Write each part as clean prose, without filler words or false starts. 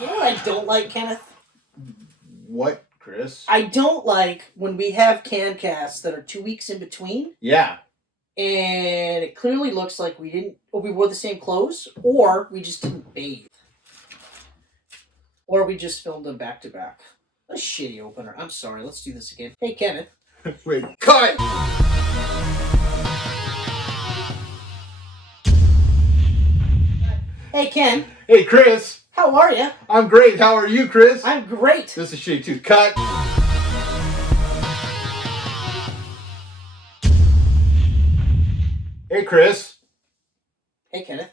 You know what I don't like, Kenneth? What, Chris? I don't like when we have Camcasts that are 2 weeks in between. Yeah. And it clearly looks like we wore the same clothes, or we just didn't bathe. Or we just filmed them back to back. A shitty opener. I'm sorry, let's do this again. Hey, Kenneth. Wait, cut! Hey, Ken. Hey, Chris. How are you? I'm great. How are you, Chris? I'm great. This is shitty too. Cut! Hey, Chris. Hey, Kenneth.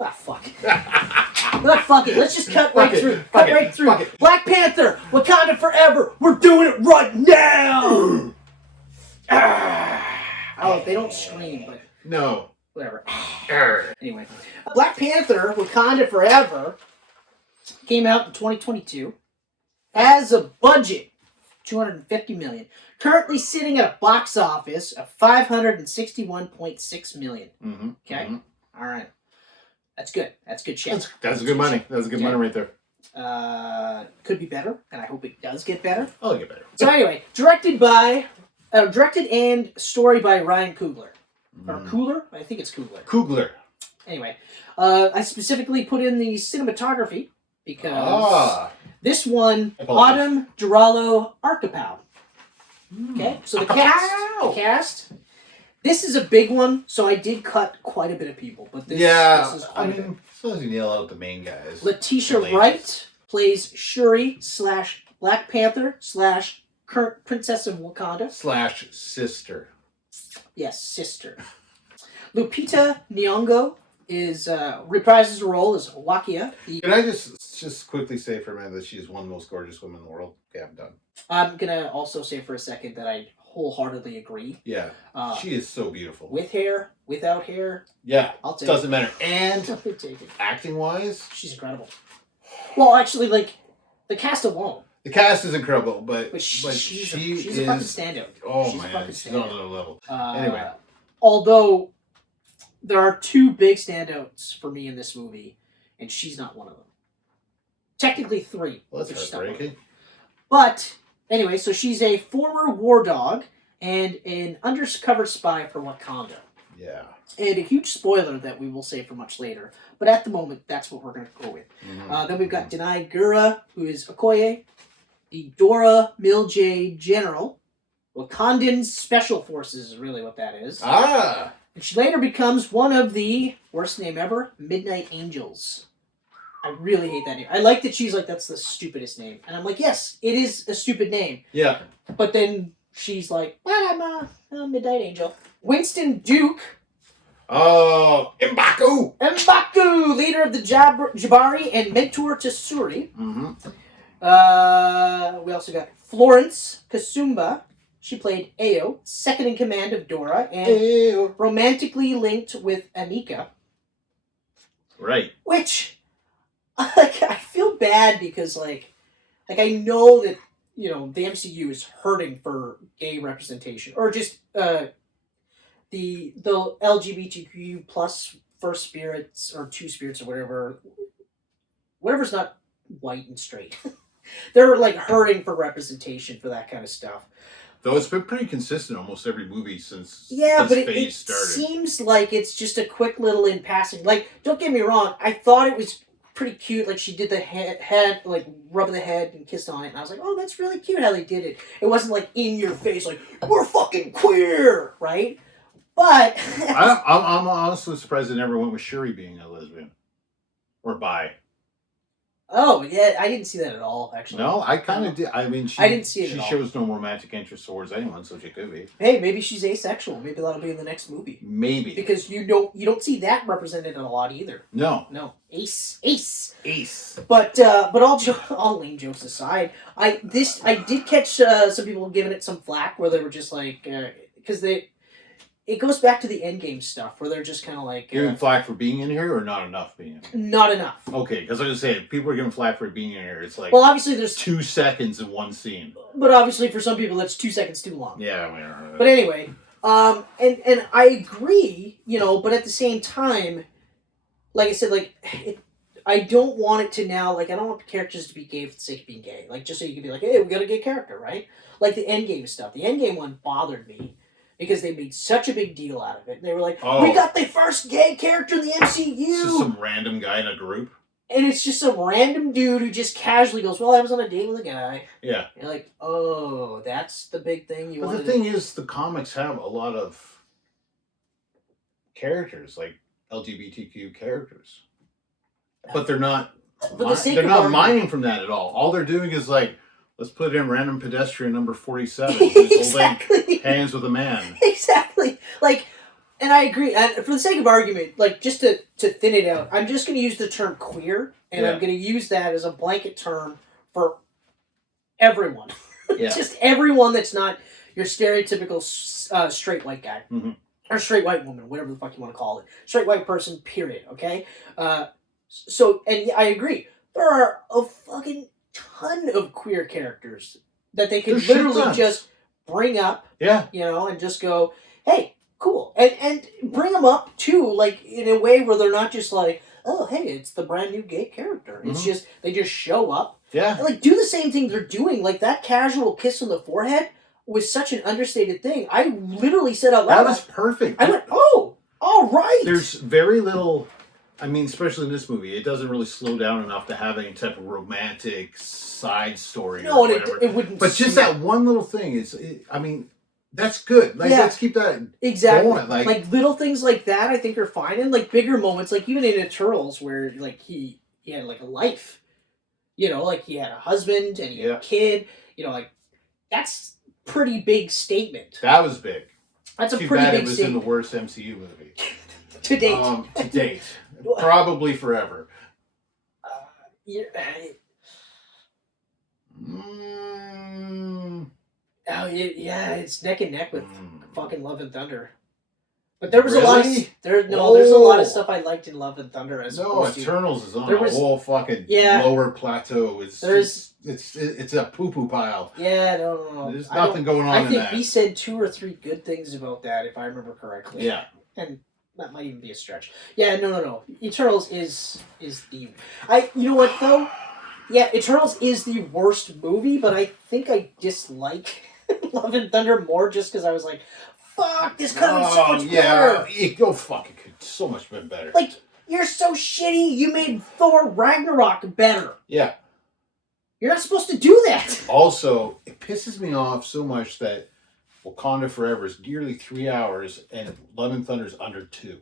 Ah, fuck. Fuck it. Let's just cut right through. Cut right through. Black Panther, Wakanda Forever. We're doing it right now. Oh, they don't scream, but No. whatever. Anyway, Black Panther, Wakanda Forever came out in 2022. Has a budget $250 million. Currently sitting at a box office of $561.6 million. Mm-hmm. Okay. Mm-hmm. All right. That's good. That's good shit. That's good money. That's good money right there. Could be better, and I hope it does get better. Oh, it'll get better. So anyway, directed and story by Ryan Coogler. Or Coogler? I think it's Coogler. Coogler. Anyway, I specifically put in the cinematography because this one, Autumn Durallo Arkapow. Okay, so the cast. This is a big one, so I did cut quite a bit of people, but this is quite a bit. As long as you nail out the main guys. Letitia Wright plays Shuri / Black Panther / current Princess of Wakanda / sister. Yes, sister. Lupita Nyong'o is reprises the role as Wakia. Can I just quickly say for a minute that she's one of the most gorgeous women in the world? Okay, I'm done. I'm gonna also say for a second that I wholeheartedly agree. Yeah, she is so beautiful. With hair, without hair. Yeah, I'll take doesn't matter. And I'll take it. Acting wise, she's incredible. Well, actually, like the cast alone. The cast is incredible, but she's a fucking standout. Oh man, she's on another level. Anyway, although there are two big standouts for me in this movie, and she's not one of them. Technically three. Well, that's heartbreaking. But anyway, so she's a former war dog and an undercover spy for Wakanda. Yeah. And a huge spoiler that we will save for much later. But at the moment, that's what we're going to go with. Mm-hmm. Then we've got Denai Gura, who is Okoye, the Dora Milaje General. Wakandan Special Forces is really what that is. Ah! And she later becomes one of the, worst name ever, Midnight Angels. I really hate that name. I like that she's like, that's the stupidest name. And I'm like, yes, it is a stupid name. Yeah. But then she's like, well, I'm a Midnight Angel. Winston Duke. Oh, M'Baku! M'Baku, leader of the Jabari and mentor to Suri. Mm-hmm. We also got Florence Kasumba. She played Ayo, second in command of Dora, and romantically linked with Amika. Right. Which, like, I feel bad because, like I know that, you know, the MCU is hurting for gay representation, or just the LGBTQ plus first spirits or two spirits or whatever's not white and straight. They're like hurting for representation for that kind of stuff. Though it's been pretty consistent almost every movie since this phase started. Seems like it's just a quick little in passing. Like, don't get me wrong, I thought it was pretty cute. Like, she did the head, like, rubbing the head and kissed on it. And I was like, oh, that's really cute how they did it. It wasn't, like, in your face, like, we're fucking queer, right? But... I'm honestly surprised they never went with Shuri being a lesbian. Or bi. Oh, yeah, I didn't see that at all, actually. No, I kind of did. I mean, I didn't see it at all. She shows no romantic interest towards anyone, so she could be. Hey, maybe she's asexual. Maybe that'll be in the next movie. Maybe. Because you don't see that represented a lot either. No. Ace. But all lame jokes aside, I did catch some people giving it some flack where they were just like, because it goes back to the Endgame stuff where they're just kind of like... Giving flack for being in here or not enough being in here? Not enough. Okay, because I was going to say, if people are giving flack for being in here, it's like... Well, obviously there's... 2 seconds in one scene. But obviously for some people that's 2 seconds too long. Yeah. But anyway, and I agree, you know, but at the same time, like I said, like... I don't want it to now, like, I don't want the characters to be gay for the sake of being gay. Like, just so you can be like, hey, we got a gay character, right? Like the Endgame stuff. The Endgame one bothered me because they made such a big deal out of it. And they were like, we got the first gay character in the MCU! It's just some random guy in a group. And it's just some random dude who just casually goes, well, I was on a date with a guy. Yeah. And you're like, oh, that's the big thing you want But the thing is, the comics have a lot of characters, like LGBTQ characters. But they're not mining from that at all. All they're doing is like, let's put in random pedestrian number 47 who's holding hands with a man. Exactly. Like, and I agree. And for the sake of argument, like, just to thin it out, I'm just going to use the term queer, and I'm going to use that as a blanket term for everyone. Yeah. Just everyone that's not your stereotypical straight white guy. Mm-hmm. Or straight white woman, whatever the fuck you want to call it. Straight white person, period, okay? So, and I agree. There are a fucking ton of queer characters that they could literally just bring up, you know, and just go, hey, cool. And bring them up, too, like, in a way where they're not just like, oh, hey, it's the brand new gay character. Mm-hmm. It's just, they just show up. Yeah. And, like, do the same thing they're doing. Like, that casual kiss on the forehead was such an understated thing. I literally said out loud. That was perfect. I went, oh, all right. There's very little, I mean, especially in this movie, it doesn't really slow down enough to have any type of romantic side story. No, or whatever. It wouldn't. But just that one little thing I mean, that's good. Like, let's keep that going. Like little things like that, I think are fine, and like bigger moments, like even in Eternals, where like he had like a life, you know, like he had a husband and he had a kid, you know, like that's pretty big statement. That was big. That's Too a pretty bad big it was statement. in the worst MCU movie to date. To date, probably forever. Oh yeah, it's neck and neck with fucking Love and Thunder. But there was a lot of there's a lot of stuff I liked in Love and Thunder as opposed Eternals is on a whole fucking lower plateau. It's a poo-poo pile. Yeah, no. There's nothing going on in that. I think we said 2 or 3 good things about that, if I remember correctly. Yeah. And that might even be a stretch. Yeah, no. Eternals is the you know what though? Yeah, Eternals is the worst movie, but I think I dislike Love and Thunder more just because I was like, fuck, this could have been so much better. Fuck, it could so much been better. Like, you're so shitty, you made Thor Ragnarok better. Yeah. You're not supposed to do that. Also, it pisses me off so much that Wakanda Forever is nearly 3 hours and Love and Thunder is under 2.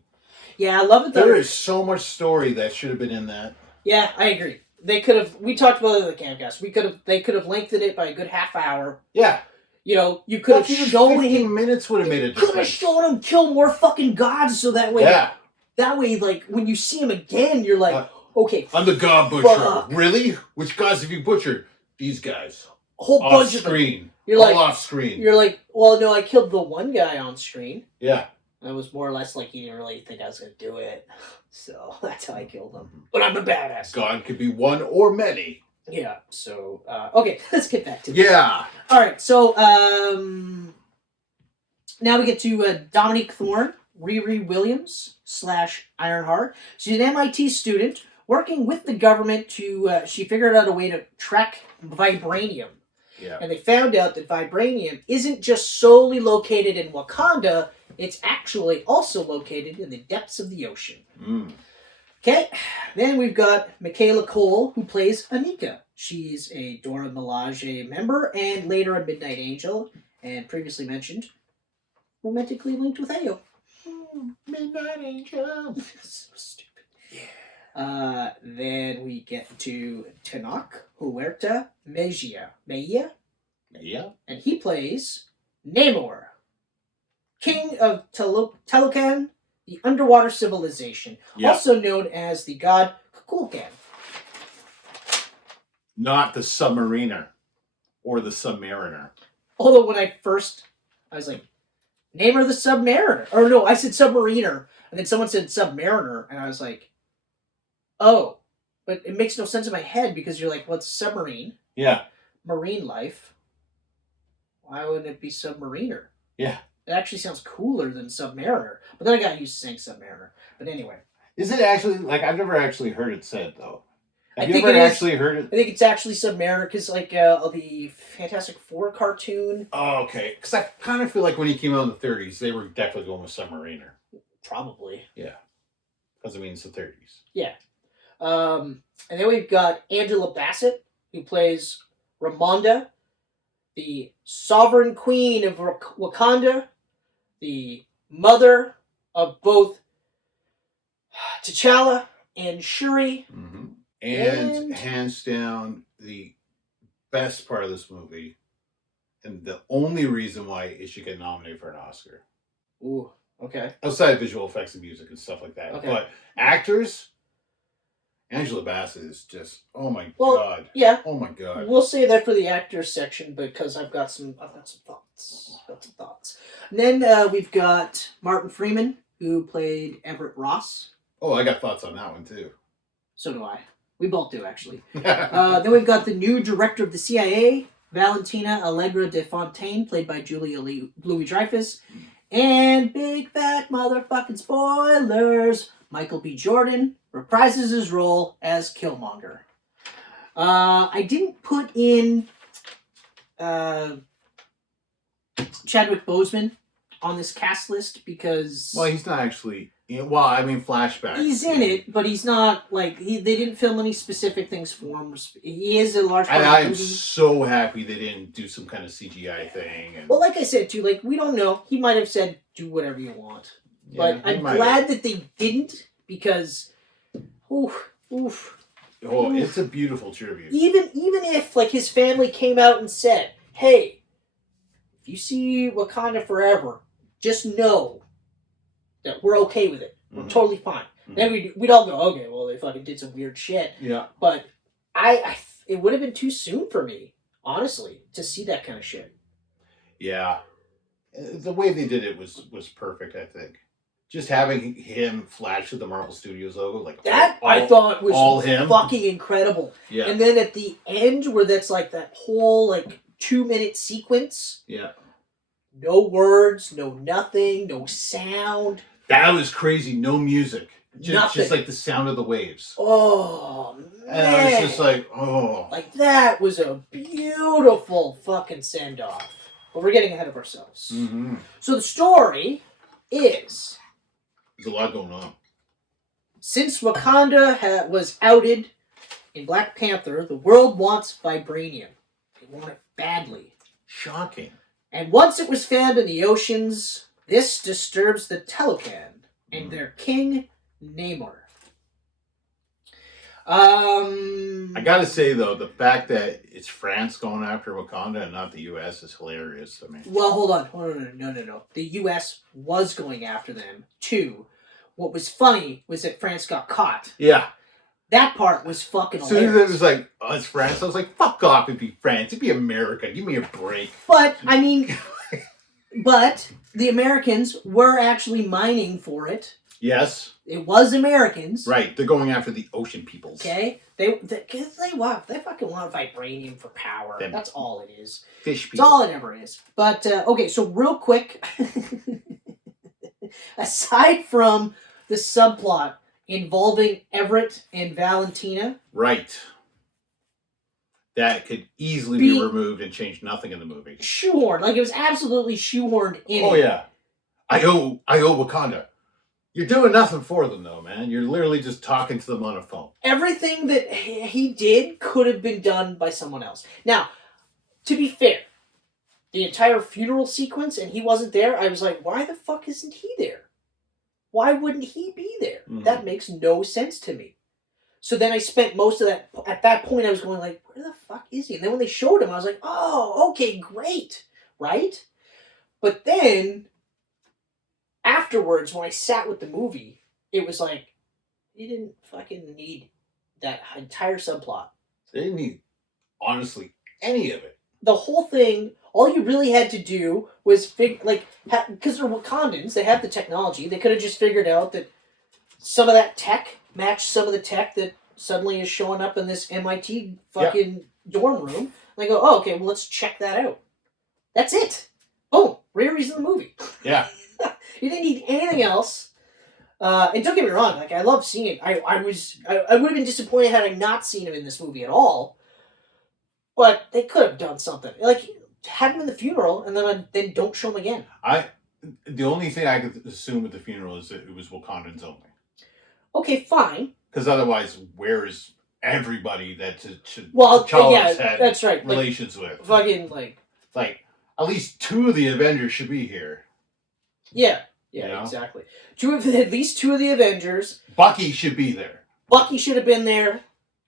Yeah, Love and Thunder. There is so much story that should have been in that. Yeah, I agree. They could have. We talked about it in the Camcast. They could have lengthened it by a good half hour. Yeah. You know, you could have shown 15 minutes would have made a difference. Could have shown him kill more fucking gods, so that way. Yeah. That way, like when you see him again, you're like, okay. I'm the God Butcher. Fuck. Really? Which gods have you butchered? These guys. A whole bunch of screen. Them. You're like off screen. You're like, well, no, I killed the one guy on screen. Yeah. That was more or less like he didn't really think I was going to do it. So that's how I killed him. But I'm a badass. God could be one or many. Yeah. So, okay, let's get back to this. Yeah. All right. So, now we get to Dominique Thorne, Riri Williams / Ironheart. She's an MIT student working with the government to, she figured out a way to track vibranium. Yeah. And they found out that vibranium isn't just solely located in Wakanda, it's actually also located in the depths of the ocean. Okay, then we've got Michaela Cole, who plays Anika. She's a Dora Milaje member and later a Midnight Angel, and previously mentioned, romantically linked with Ayo. Midnight Angel. So stupid. Yeah. Then we get to Tanak Huerta Mejia. Yeah. And he plays Namor, king of Talocan, the underwater civilization, also known as the god Kukulkan. Not the Submariner or the Submariner. Although when I was like, Namor the Submariner. Or no, I said Submariner, and then someone said Submariner, and I was like, oh, but it makes no sense in my head because you're like, well, it's submarine. Yeah. Marine life. Why wouldn't it be Submariner? Yeah. It actually sounds cooler than Submariner. But then I got used to saying Submariner. But anyway. Is it actually, like, I've never actually heard it said, though. Have you think ever it is. actually heard it? I think it's actually Submarica's, like, the Fantastic Four cartoon. Oh, okay. Because I kind of feel like when he came out in the 30s, they were definitely going with Submariner. Probably. Yeah. Because, I mean, it's the 30s. Yeah. And then we've got Angela Bassett, who plays Ramonda, the Sovereign Queen of Wakanda, the mother of both T'Challa and Shuri. Mm-hmm. And hands down, the best part of this movie, and the only reason why it should get nominated for an Oscar. Ooh, okay. Outside of visual effects and music and stuff like that. Okay. But actors, Angela Bassett is just, oh my god. Yeah. Oh my god. We'll say that for the actors section because I've got some thoughts. And then we've got Martin Freeman, who played Everett Ross. Oh, I got thoughts on that one too. So do I. We both do, actually. Then we've got the new director of the CIA, Valentina Allegra de Fontaine, played by Julia Louis-Dreyfus. And big fat motherfucking spoilers, Michael B. Jordan reprises his role as Killmonger. I didn't put in Chadwick Boseman on this cast list because... Well, he's not actually... Well, I mean, flashbacks. He's in it, but he's not, like... they didn't film any specific things for him. He is a large part of the movie. I'm so happy they didn't do some kind of CGI thing. And... Well, like I said, too, like, we don't know. He might have said, do whatever you want. Yeah, but I'm glad that they didn't, because... Oof. Oh, it's a beautiful tribute. Even if, like, his family came out and said, hey, if you see Wakanda Forever, just know that we're okay with it. We're totally fine. Mm-hmm. Then we'd all go, okay, well, they fucking did some weird shit. Yeah. But it would have been too soon for me, honestly, to see that kind of shit. Yeah. The way they did it was perfect, I think. Just having him flash with the Marvel Studios logo, like that, I thought was all him. Fucking incredible. Yeah. And then at the end, where that's like that whole like 2-minute sequence. Yeah. No words, no nothing, no sound. That was crazy. No music. Nothing. Just like the sound of the waves. Oh, man. And I was just like, oh. Like, that was a beautiful fucking send-off. But we're getting ahead of ourselves. Mm-hmm. So the story is... There's a lot going on. Since Wakanda was outed in Black Panther, the world wants vibranium. They want it badly. Shocking. And once it was found in the oceans, this disturbs the Talokan and their king, Namor. I gotta say, though, the fact that it's France going after Wakanda and not the U.S. is hilarious. I mean, well, hold on. No. The U.S. was going after them, too. What was funny was that France got caught. Yeah. That part was fucking hilarious. As soon as it was like, oh, it's France, I was like, fuck off, it'd be France. It'd be America. Give me a break. But, I mean, the Americans were actually mining for it. Yes. It was Americans. Right. They're going after the ocean peoples. Okay. They fucking want vibranium for power. That's all it is. Fish people. That's all it ever is. But, okay, so real quick, aside from the subplot involving Everett and Valentina. Right. That could easily be removed and change nothing in the movie. Shoehorned. Like, it was absolutely shoehorned in. Oh, yeah. I owe Wakanda. You're doing nothing for them, though, man. You're literally just talking to them on a phone. Everything that he did could have been done by someone else. Now, to be fair, the entire funeral sequence, and he wasn't there, I was like, why the fuck isn't he there? Why wouldn't he be there? Mm-hmm. That makes no sense to me. So then I spent most of that... At that point, I was going like, where the fuck is he? And then when they showed him, I was like, oh, okay, great. Right? But then... afterwards, when I sat with the movie, it was like, you didn't fucking need that entire subplot. They didn't need, honestly, any of it. The whole thing, all you really had to do was because they're Wakandans, they have the technology, they could have just figured out that some of that tech matched some of the tech that suddenly is showing up in this MIT fucking dorm room. And they go, oh, okay, well, let's check that out. That's it. Boom. Rare reason the movie. Yeah. You didn't need anything else. And don't get me wrong, like I love seeing it. I would have been disappointed had I not seen him in this movie at all. But they could have done something like have him in the funeral and then don't show him again. The only thing I could assume with the funeral is that it was Wakandans only. Okay, fine. Because otherwise, where is everybody that T'Challa's had that's right. relations with? Fucking like at least 2 of the Avengers should be here. Yeah, exactly. At least 2 of the Avengers. Bucky should be there. Bucky should have been there.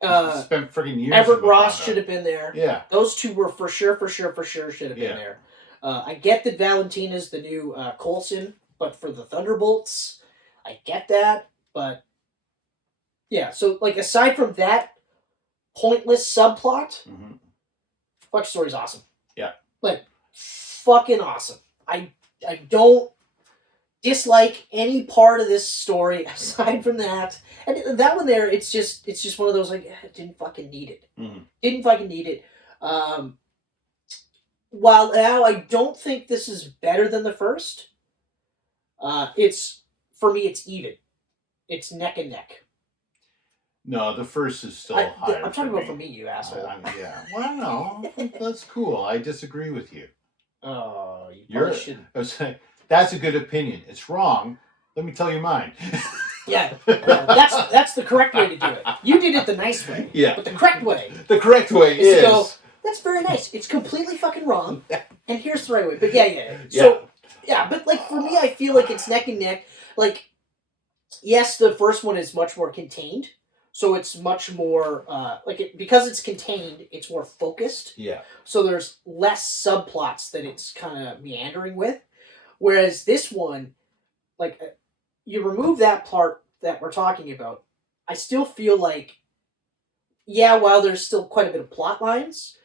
Spent freaking years. Everett Ross should have been there. Yeah, those 2 were for sure should have been there. I get that Valentina's the new Coulson, but for the Thunderbolts, I get that, but yeah. So like aside from that pointless subplot, Buck's story's awesome. Yeah, like fucking awesome. I don't dislike any part of this story aside from that. And that one there, it's just one of those like didn't fucking need it. Didn't fucking need it. While now I don't think this is better than the first. It's for me it's even. It's neck and neck. No, the first is still higher. I'm talking about for me, you asshole. Yeah. Well, no, that's cool. I disagree with you. Oh, you shouldn't. That's a good opinion. It's wrong. Let me tell you mine. Yeah, that's the correct way to do it. You did it the nice way. Yeah. But the correct way. The correct way is to go, that's very nice. It's completely fucking wrong. And here's the right way. But yeah. So, yeah, but like for me, I feel like it's neck and neck. Like, yes, the first one is much more contained. So it's much more, because it's contained, it's more focused. Yeah. So there's less subplots that it's kind of meandering with. Whereas this one, like, you remove that part that we're talking about, I still feel like, yeah, while there's still quite a bit of plot lines,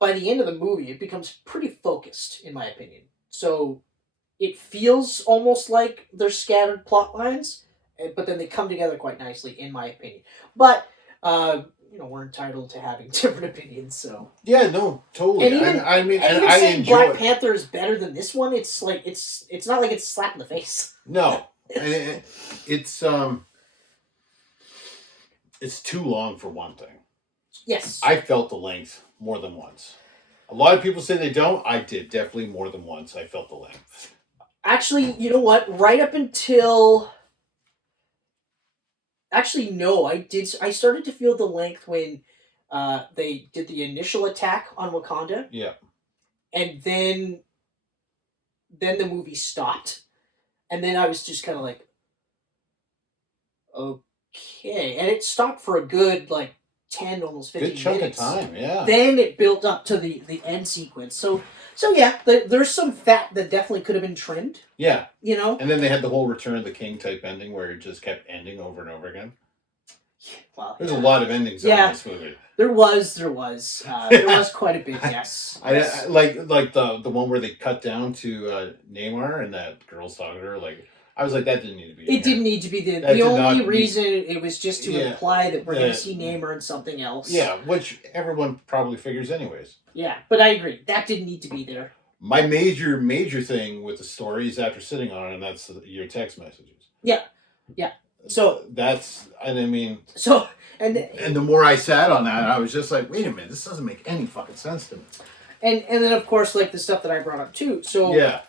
by the end of the movie, it becomes pretty focused, in my opinion. So it feels almost like they're scattered plot lines, but then they come together quite nicely, in my opinion. But, we're entitled to having different opinions, so. Yeah, no, totally. And I enjoy Black Panther is better than this one. It's like, it's not like it's a slap in the face. No. And it's too long for one thing. Yes. I felt the length more than once. A lot of people say they don't. I did. Definitely more than once. I felt the length. Actually, you know what? Right up until... Actually, no. I started to feel the length when they did the initial attack on Wakanda. Yeah. And then the movie stopped. And then I was just kind of like, okay. And it stopped for a good, 10, almost 15 minutes. Good chunk of time, yeah. Then it built up to the end sequence. So yeah, there's some fat that definitely could have been trimmed. Yeah. And then they had the whole Return of the King type ending where it just kept ending over and over again. Well, There's a lot of endings in this movie. There was quite a bit, yes. I like the one where they cut down to Neymar and that girl's talking to her. I was like, that didn't need to be. It didn't need to be the only reason. It was just to imply that we're going to see Neymar in something else. Yeah, which everyone probably figures anyways. Yeah, but I agree. That didn't need to be there. My major thing with the story is after sitting on it, and that's your text messages. Yeah. So and the more I sat on that, I was just like, wait a minute, this doesn't make any fucking sense to me. And then of course the stuff that I brought up too. So yeah.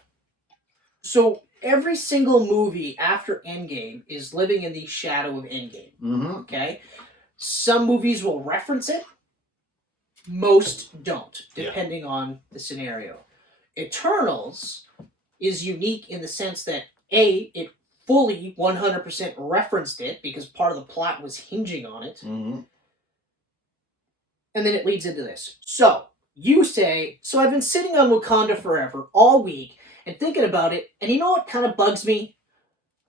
So every single movie after Endgame is living in the shadow of Endgame. Mm-hmm. Okay? Some movies will reference it. Most don't, depending on the scenario. Eternals is unique in the sense that, A, it fully 100% referenced it because part of the plot was hinging on it. Mm-hmm. And then it leads into this. So, you say, so I've been sitting on Wakanda Forever all week and thinking about it, and you know what kind of bugs me?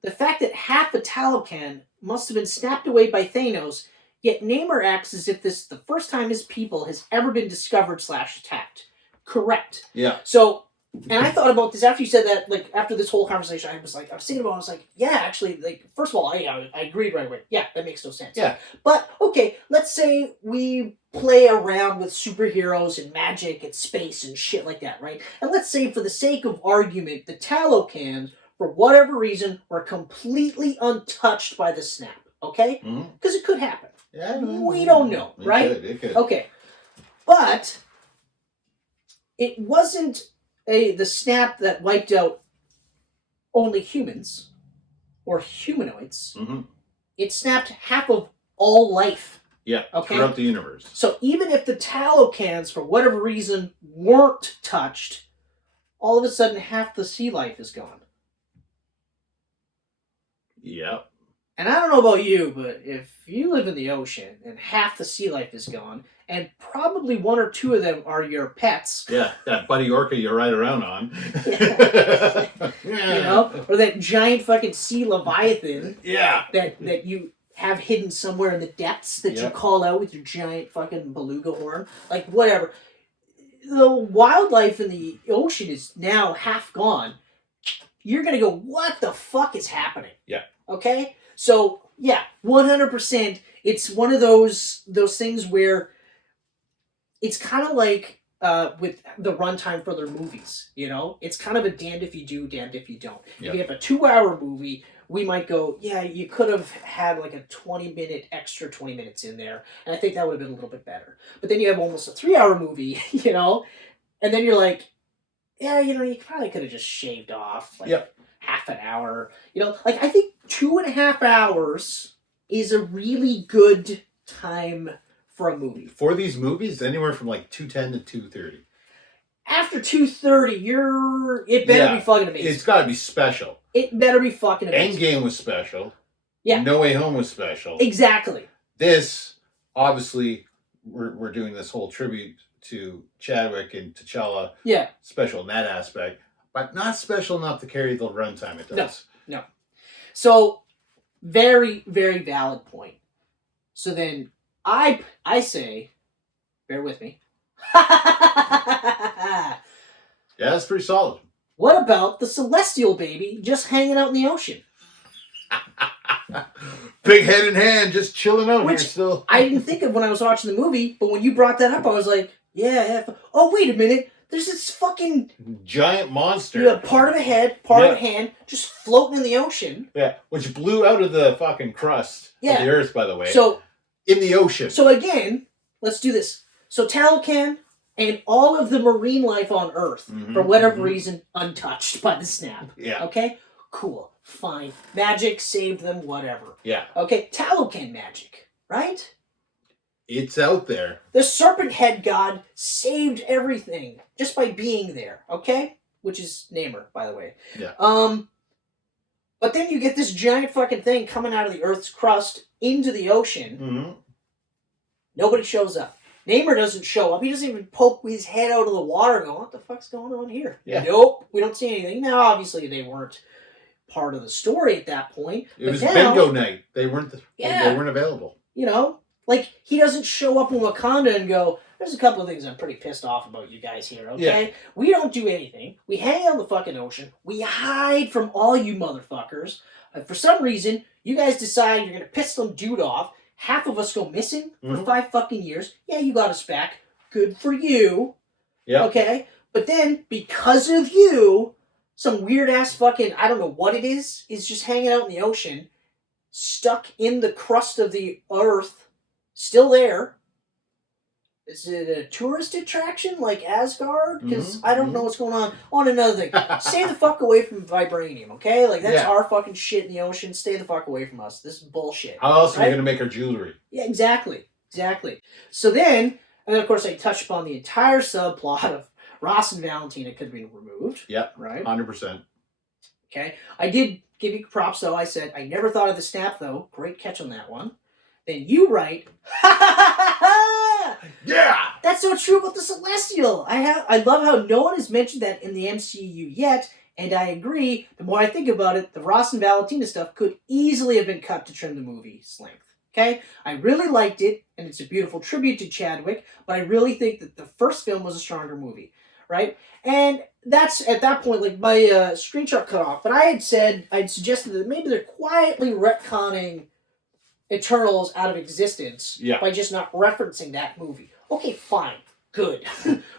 The fact that half the Talocan must have been snapped away by Thanos, yet Namor acts as if this is the first time his people has ever been discovered / attacked. Correct. Yeah. So, and I thought about this after you said that, after this whole conversation, I was thinking about it, I was like, yeah, actually, first of all, I agreed right away. Yeah, that makes no sense. Yeah. But, okay, let's say we play around with superheroes and magic and space and shit like that, right? And let's say, for the sake of argument, the Talocans for whatever reason, were completely untouched by the snap. Okay? Because it could happen. Yeah, we don't know, right? It could. Okay. But it wasn't the snap that wiped out only humans or humanoids. It snapped half of all life. Yeah, throughout the universe. So even if the tallow cans, for whatever reason, weren't touched, all of a sudden half the sea life is gone. Yep. And I don't know about you, but if you live in the ocean and half the sea life is gone, and probably one or two of them are your pets. Yeah, that buddy orca you ride around on. Yeah. You know? Or that giant fucking sea leviathan. Yeah. That you have hidden somewhere in the depths that you call out with your giant fucking beluga horn. Like, whatever. The wildlife in the ocean is now half gone. You're going to go, what the fuck is happening? Yeah. Okay? So, yeah, 100%. It's one of those things where it's kind of like with the runtime for their movies, you know? It's kind of a damned if you do, damned if you don't. Yeah. If you have a 2-hour movie, we might go, yeah, you could have had like a 20-minute, extra 20 minutes in there, and I think that would have been a little bit better. But then you have almost a 3-hour movie, you know? And then you're like, yeah, you know, you probably could have just shaved off like half an hour. You know, like I think 2.5 hours is a really good time for a movie. For these movies, anywhere from like 2:10 to 2:30. After 2:30, it better be fucking amazing. It's got to be special. It better be fucking amazing. Endgame was special. Yeah. No Way Home was special. Exactly. This, obviously, we're doing this whole tribute to Chadwick and T'Challa. Yeah. Special in that aspect, but not special enough to carry the runtime it does. No. So, very, very valid point. So then, I say, bear with me. Yeah, that's pretty solid. What about the celestial baby just hanging out in the ocean? Big head in hand, just chilling out here still. I didn't think of when I was watching the movie, but when you brought that up, I was like, yeah. Oh, wait a minute. There's this fucking giant monster. Yeah, part of a head, part of a hand, just floating in the ocean. Yeah, which blew out of the fucking crust of the earth, by the way. So in the ocean. So again, let's do this. So Talcan and all of the marine life on Earth, for whatever reason, untouched by the snap. Yeah. Okay? Cool. Fine. Magic saved them, whatever. Yeah. Okay, Talocan magic, right? It's out there. The serpent head god saved everything just by being there, okay? Which is Namor, by the way. Yeah. But then you get this giant fucking thing coming out of the Earth's crust into the ocean. Nobody shows up. Namor doesn't show up. He doesn't even poke his head out of the water and go, what the fuck's going on here? Yeah. Nope. We don't see anything. Now, obviously, they weren't part of the story at that point. It was bingo night. They weren't they weren't available. You know? Like, he doesn't show up in Wakanda and go, there's a couple of things I'm pretty pissed off about you guys here, okay? Yeah. We don't do anything. We hang out in the fucking ocean. We hide from all you motherfuckers. For some reason, you guys decide you're going to piss some dude off. Half of us go missing for 5 fucking years. Yeah, you got us back. Good for you. Yeah. Okay? But then, because of you, some weird-ass fucking, I don't know what it is just hanging out in the ocean, stuck in the crust of the earth, still there. Is it a tourist attraction like Asgard? Because I don't know what's going on. On another thing, stay the fuck away from vibranium, okay? Like, that's our fucking shit in the ocean. Stay the fuck away from us. This is bullshit. How else are we going to make our jewelry? Yeah, exactly. So then, and then of course I touched upon the entire subplot of Ross and Valentina could have been removed. Yep. Right? 100%. Okay. I did give you props, though. I said, I never thought of the snap, though. Great catch on that one. Then you write, yeah! That's so true about the Celestial. I love how no one has mentioned that in the MCU yet, and I agree. The more I think about it, the Ross and Valentina stuff could easily have been cut to trim the movie's length. Okay? I really liked it, and it's a beautiful tribute to Chadwick, but I really think that the first film was a stronger movie. Right? And that's, at that point, like, my screenshot cut off, but I'd suggested that maybe they're quietly retconning Eternals out of existence by just not referencing that movie. Okay, fine. Good.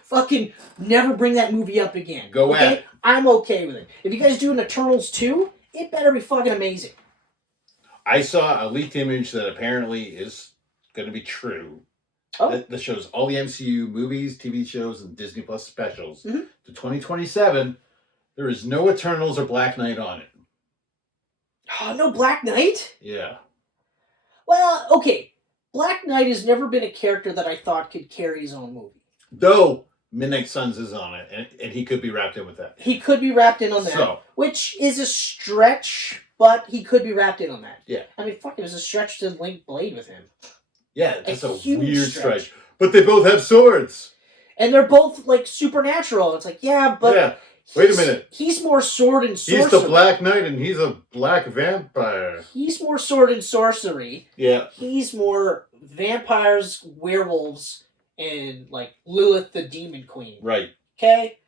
Fucking never bring that movie up again. Go at it. I'm okay with it. If you guys do an Eternals 2, it better be fucking amazing. I saw a leaked image that apparently is going to be true. Oh. That shows all the MCU movies, TV shows, and Disney Plus specials to 2027. There is no Eternals or Black Knight on it. Oh, no Black Knight? Yeah. Well, okay. Black Knight has never been a character that I thought could carry his own movie. Though Midnight Suns is on it, and he could be wrapped in with that. He could be wrapped in on that, which is a stretch, but he could be wrapped in on that. Yeah. I mean, fuck, it was a stretch to link Blade with him. Yeah, that's a weird stretch. But they both have swords. And they're both, like, supernatural. It's like, yeah, but... Yeah. Wait a minute. He's more sword and sorcery. He's the Black Knight and he's a black vampire. He's more sword and sorcery. Yeah. He's more vampires, werewolves, and, like, Lilith the Demon Queen. Right. Okay?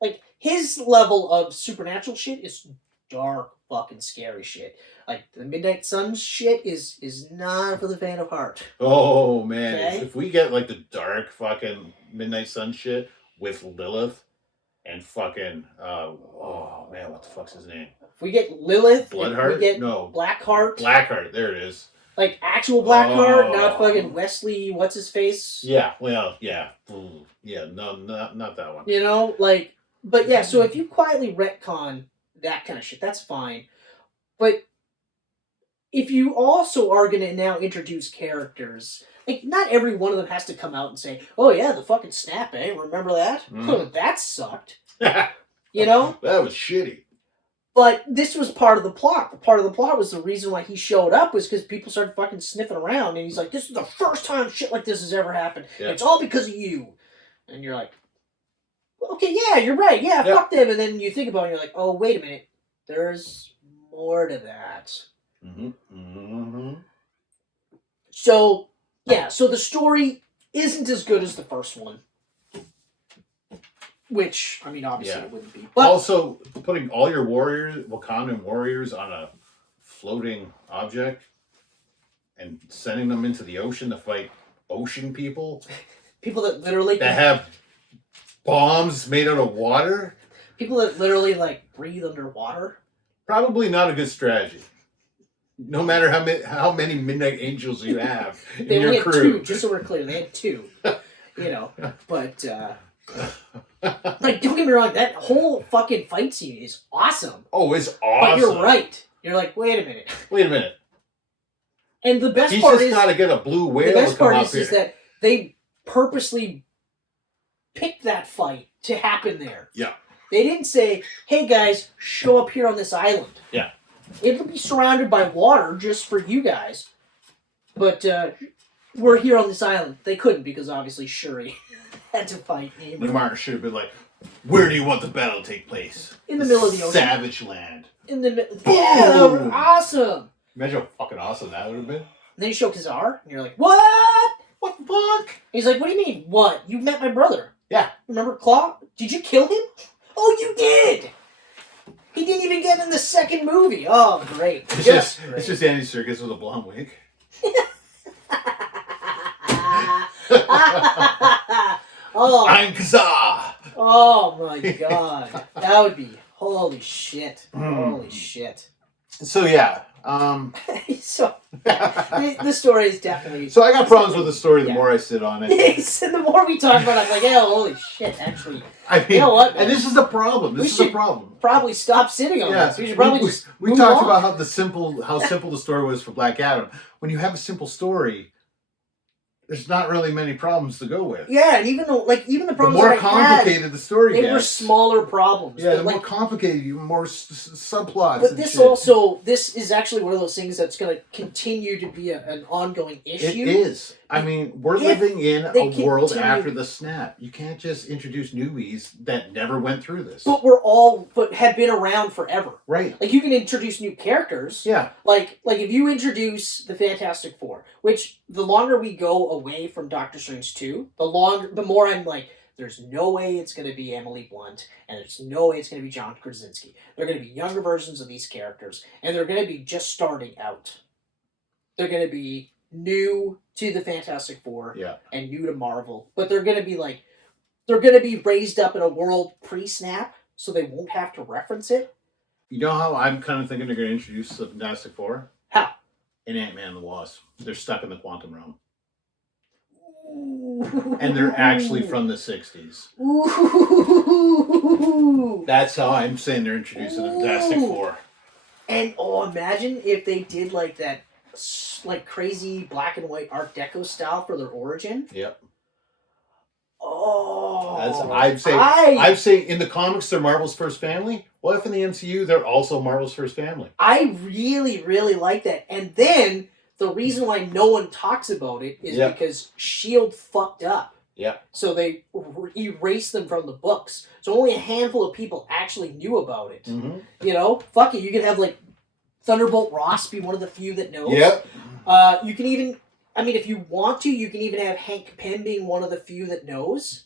Like, his level of supernatural shit is dark, fucking scary shit. Like, the Midnight Suns shit is not for the faint of heart. Oh, man. Okay? If we get, like, the dark fucking Midnight Sun shit with Lilith and fucking, oh, man, what the fuck's his name? If we get Lilith, Bloodheart? if we get No. Blackheart. Blackheart, there it is. Like, actual Blackheart, not fucking Wesley, what's-his-face? Yeah, well, yeah. Yeah, no, not that one. You know, like, but yeah, so if you quietly retcon that kind of shit, that's fine. But if you also are going to now introduce characters, like, not every one of them has to come out and say, oh yeah, the fucking snap, eh? Remember that? That sucked. You know? That was shitty. But this was part of the plot. The part of the plot was the reason why he showed up was because people started fucking sniffing around, and he's like, this is the first time shit like this has ever happened. Yeah. It's all because of you. And you're like, okay, yeah, you're right. Yeah, fuck them. And then you think about it, and you're like, oh, wait a minute. There's more to that. So, yeah, so the story isn't as good as the first one. Which, I mean, obviously it wouldn't be. But also, putting all your warriors, Wakandan warriors, on a floating object and sending them into the ocean to fight ocean people. People that literally... That have bombs made out of water. People that literally, like, breathe underwater. Probably not a good strategy. No matter how many Midnight Angels you have in your crew. They had 2, just so we're clear. They had 2. You know, but... like, don't get me wrong, that whole fucking fight scene is awesome. Oh, it's awesome. But you're right. You're like, wait a minute. Wait a minute. And the best part is... He's just got to get a blue whale the best to come part up is that they purposely picked that fight to happen there. Yeah. They didn't say, hey guys, show up here on this island. Yeah. It'll be surrounded by water just for you guys. But we're here on this island. They couldn't because obviously Shuri had to fight Namor. Namor should have been like, where do you want the battle to take place? In the middle of the ocean. Savage land. In the yeah, that would be awesome. Imagine how fucking awesome that would have been. And then you show Kazar, and you're like, what? What the fuck? He's like, what do you mean, what? You met my brother. Yeah. Remember Claw? Did you kill him? Oh, you did! He didn't even get in the second movie. Oh, great. It's just Andy Serkis with a blonde wig. Oh, I'm Kazaa! Oh my god. That would be... Holy shit. Holy shit. So, yeah. So, the story is definitely... So, I got problems with the story the more I sit on it. And the more we talk about it, I'm like, yeah, holy shit, actually. I mean, you know what, man? And this is the problem. This is the problem. Probably stop sitting on this. We should probably just we talked about how simple the story was for Black Adam. When you have a simple story, there's not really many problems to go with. Yeah, and even the problems the more complicated the story gets, they were smaller problems. Yeah, the more complicated, even more subplots. But this is actually one of those things that's going to continue to be an ongoing issue. It is. I mean, we're living in a world after the snap. You can't just introduce newbies that never went through this. But have been around forever. Right. Like, you can introduce new characters. Yeah. Like if you introduce the Fantastic Four, which the longer we go away from Doctor Strange 2, the more I'm like, there's no way it's going to be Emily Blunt, and there's no way it's going to be John Krasinski. They're going to be younger versions of these characters, and they're going to be just starting out. They're going to be new to the Fantastic Four Yeah. and new to Marvel, but they're gonna be like, they're gonna be raised up in a world pre-snap, so they won't have to reference it. You know how I'm kind of thinking they're going to introduce the Fantastic Four? How? In Ant-Man and the Wasp. They're stuck in the quantum realm. Ooh. And they're actually from the 60s. Ooh. That's how I'm saying they're introducing the Fantastic Four. And imagine if they did like that, like crazy black and white Art Deco style for their origin. Yep. Oh, I'd say in the comics they're Marvel's first family. What if in the MCU they're also Marvel's first family? I really, really like that. And then the reason why no one talks about it is because S.H.I.E.L.D. fucked up. Yeah. So they erased them from the books. So only a handful of people actually knew about it. Mm-hmm. You know, fuck it. You could have like Thunderbolt Ross be one of the few that knows. Yep. You can even, I mean, if you want to, you can even have Hank Pym being one of the few that knows.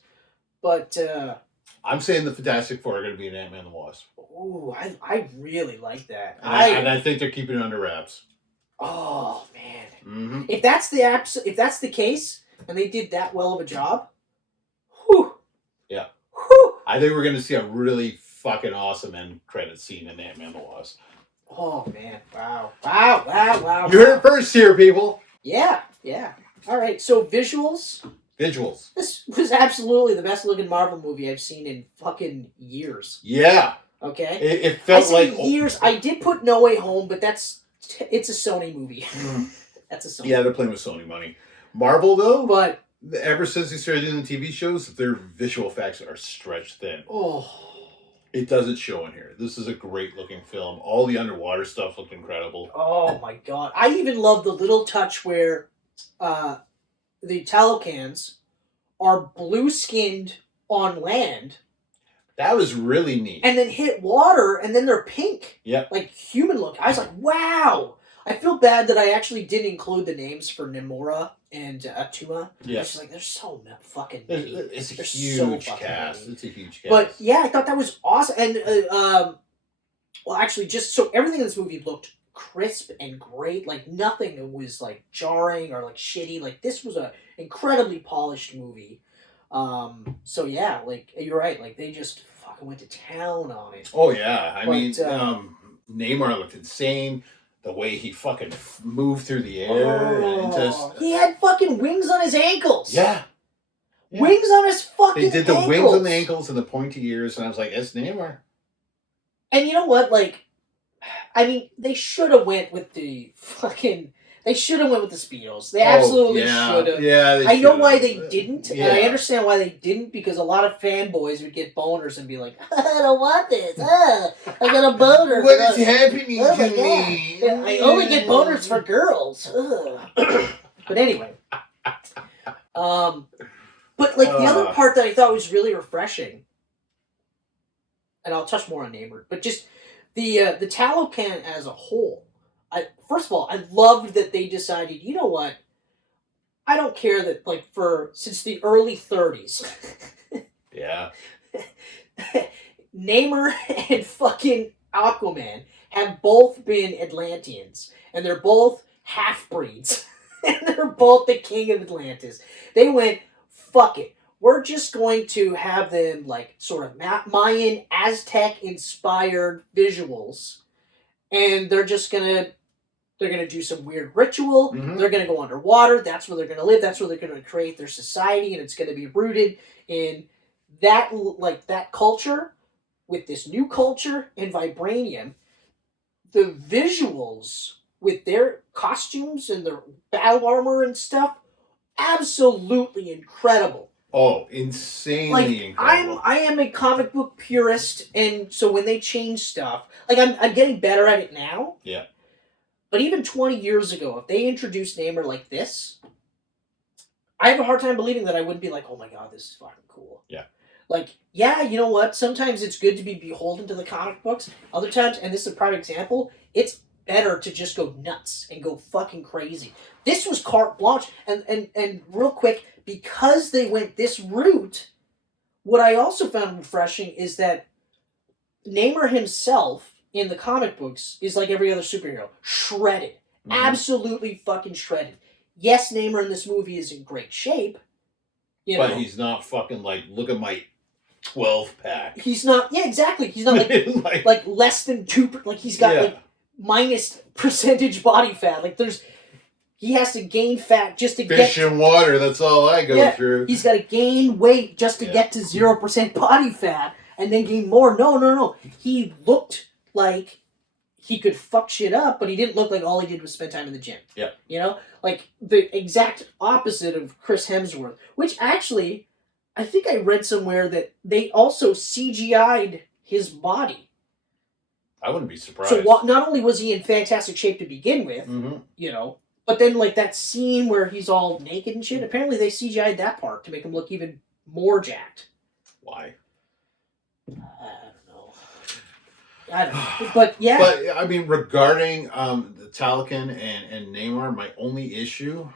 But I'm saying the Fantastic Four are going to be in Ant-Man and the Wasp. Ooh, I really like that. And I think they're keeping it under wraps. Oh man! Mm-hmm. If that's the case, and they did that well of a job, whew. Yeah. Whew. I think we're going to see a really fucking awesome end credit scene in Ant-Man and the Wasp. Oh man! Wow! You heard it first here, people. Yeah. All right. So visuals. This was absolutely the best looking Marvel movie I've seen in fucking years. Yeah. Okay. It felt like years. I did put No Way Home, but it's a Sony movie. That's a Sony. Yeah, they're playing with Sony money. Marvel though, but ever since they started doing the TV shows, their visual effects are stretched thin. Oh. It doesn't show in here. This is a great looking film. All the underwater stuff looked incredible. Oh my god. I even love the little touch where the Talocans are blue-skinned on land. That was really neat. And then hit water, and then they're pink. Yeah. Like human look. I was like, wow! I feel bad that I actually didn't include the names for Nemora and Atuma. Yeah. I was just like, there's so fucking many. It's a huge cast. It's a huge cast. But yeah, I thought that was awesome. And, well, actually, just so everything in this movie looked crisp and great. Like, nothing was, like, jarring or, like, shitty. Like, this was a incredibly polished movie. So, yeah, like, you're right. Like, they just fucking went to town on it. Oh, yeah. I mean, Namor looked insane. The way he fucking moved through the air. And just, he had fucking wings on his ankles. Yeah. Wings on his fucking ankles. They did the ankles. wings on the ankles and the pointy ears, and I was like, it's Namor. And you know what? Like, I mean, they should have went with the fucking... They should have went with the Speedos. They absolutely should have. Yeah, I know why they didn't, and I understand why they didn't, because a lot of fanboys would get boners and be like, I don't want this. I got a boner. What is happening to me? I only get boners for girls. But anyway. But like the other part that I thought was really refreshing, and I'll touch more on Namor, but just the Talocan as a whole. First of all, I loved that they decided, you know what? I don't care that, like, since the early 30s. Yeah. Namor and fucking Aquaman have both been Atlanteans. And they're both half-breeds. And they're both the king of Atlantis. They went, fuck it. We're just going to have them, like, sort of Mayan, Aztec-inspired visuals. And they're just gonna do some weird ritual. Mm-hmm. They're gonna go underwater. That's where they're gonna live. That's where they're gonna create their society, and it's gonna be rooted in that culture with this new culture in vibranium. The visuals with their costumes and their battle armor and stuff, absolutely incredible. Oh, insanely incredible. I am a comic book purist, and so when they change stuff, like I'm getting better at it now. Yeah. But even 20 years ago, if they introduced Namor like this, I have a hard time believing that I wouldn't be like, oh my god, this is fucking cool. Yeah. Like, yeah, you know what? Sometimes it's good to be beholden to the comic books. Other times, and this is a prime example, it's better to just go nuts and go fucking crazy. This was carte blanche, and real quick, because they went this route, what I also found refreshing is that Namor himself in the comic books is like every other superhero. Shredded. Mm-hmm. Absolutely fucking shredded. yes, Namor in this movie is in great shape. But he's not fucking like, look at my 12-pack. He's not, yeah, exactly. He's not like less than 2%, like he's got like minus percentage body fat. Like he has to gain fat just to Fish and water, that's all I go through. He's got to gain weight just to get to 0% body fat and then gain more. No. He looked like he could fuck shit up, but he didn't look like all he did was spend time in the gym. Yeah. You know? Like the exact opposite of Chris Hemsworth, which actually, I think I read somewhere that they also CGI'd his body. I wouldn't be surprised. So not only was he in fantastic shape to begin with, you know, but then like that scene where he's all naked and shit, apparently they CGI'd that part to make him look even more jacked. Why? I don't know. But yeah. But I mean, regarding the Talican and Namor, my only issue,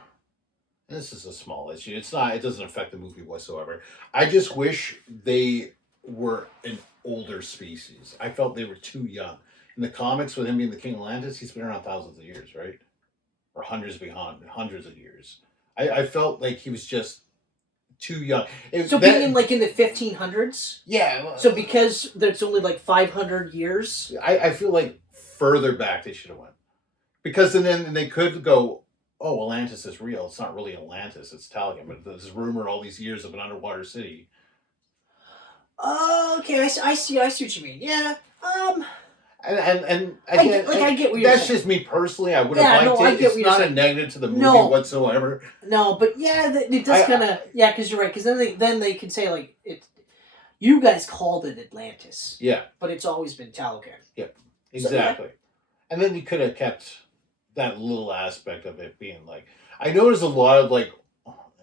and this is a small issue, it doesn't affect the movie whatsoever. I just wish they were an older species. I felt they were too young. In the comics, with him being the King of Atlantis, he's been around thousands of years, right? Or hundreds of years. I felt like he was just too young. Being in the 1500s? Yeah. So because there's only like 500 years? I feel like further back they should have went. Because then they could go, oh, Atlantis is real. It's not really Atlantis, it's Talican. But there's rumor all these years of an underwater city. Okay, I see what you mean. Yeah. And again, I get what you're saying. That's just me personally. I would have liked it. It's not a negative to the movie whatsoever. No, but yeah, it does kind of because you're right. Because then they can say like it. You guys called it Atlantis. Yeah. But it's always been Talican. Yeah. Exactly. So, and then you could have kept that little aspect of it being like. I know there's a lot of like,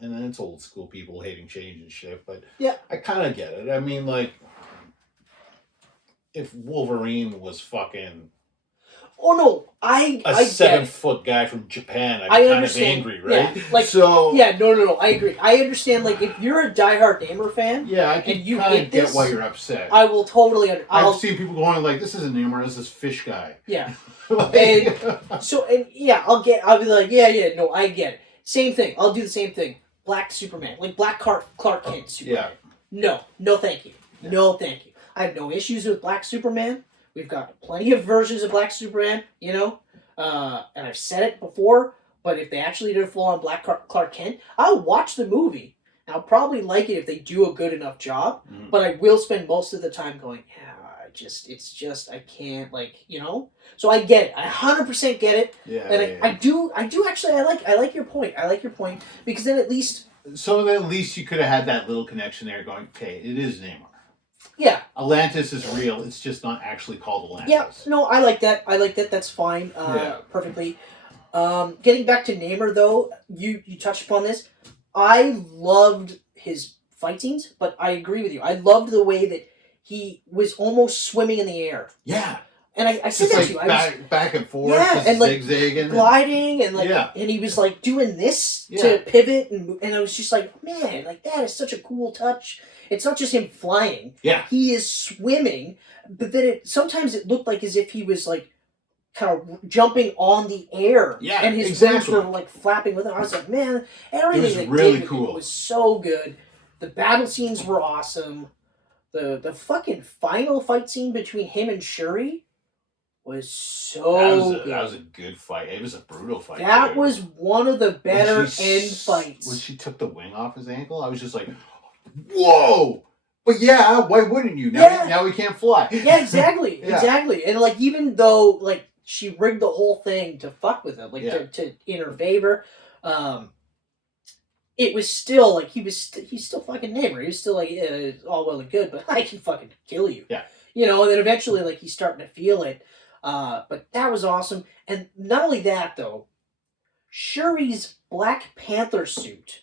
and it's old school people hating change and shit, but yeah, I kind of get it. I mean, like. If Wolverine was fucking... Oh, no. I 7-foot guy from Japan, I'd be kind of angry, right? Yeah, yeah, no. I agree. I understand, like, if you're a diehard Namor fan... Yeah, I can kind of get why you're upset. I will totally... I've seen people going like, this isn't Namor, this is Fish Guy. Yeah. I'll be like, yeah, no, I get it. Same thing. I'll do the same thing. Black Superman. Like, Black Clark Kent Superman. Yeah. No, thank you. Yeah. No, thank you. I have no issues with Black Superman. We've got plenty of versions of Black Superman, you know? And I've said it before, but if they actually did a full-on Black Clark Kent, I'll watch the movie. I'll probably like it if they do a good enough job, but I will spend most of the time going, I can't, like, you know? So I get it. I 100% get it. Yeah. And I do actually, I like your point. I like your point, because then at least... So then at least you could have had that little connection there going, okay, it is Namor. Yeah. Atlantis is real. It's just not actually called Atlantis. Yeah, no, I like that. That's fine. Perfectly. Getting back to Namor, though, you touched upon this. I loved his fight scenes, but I agree with you. I loved the way that he was almost swimming in the air. Yeah. And I said that to you. Back and forth, and like zigzagging, gliding, and like, and he was like doing this to pivot, and I was just like, man, like that is such a cool touch. It's not just him flying. Yeah. He is swimming, but then sometimes it looked like as if he was like kind of jumping on the air. Yeah, and his wings were like flapping with it. I was like, man, everything was so good. The battle scenes were awesome. The fucking final fight scene between him and Shuri was so good. That was a good fight. It was a brutal fight. That was one of the better end fights. When she took the wing off his ankle, I was just like, whoa! But yeah, why wouldn't you? Now we can't fly. Yeah, exactly. Exactly. And like, even though like she rigged the whole thing to fuck with him, like to in her favor, it was still like he's still fucking Namor. He was still like, yeah, it's all well and good, but I can fucking kill you. Yeah. You know, and then eventually like he's starting to feel it. But that was awesome. And not only that though, Shuri's Black Panther suit.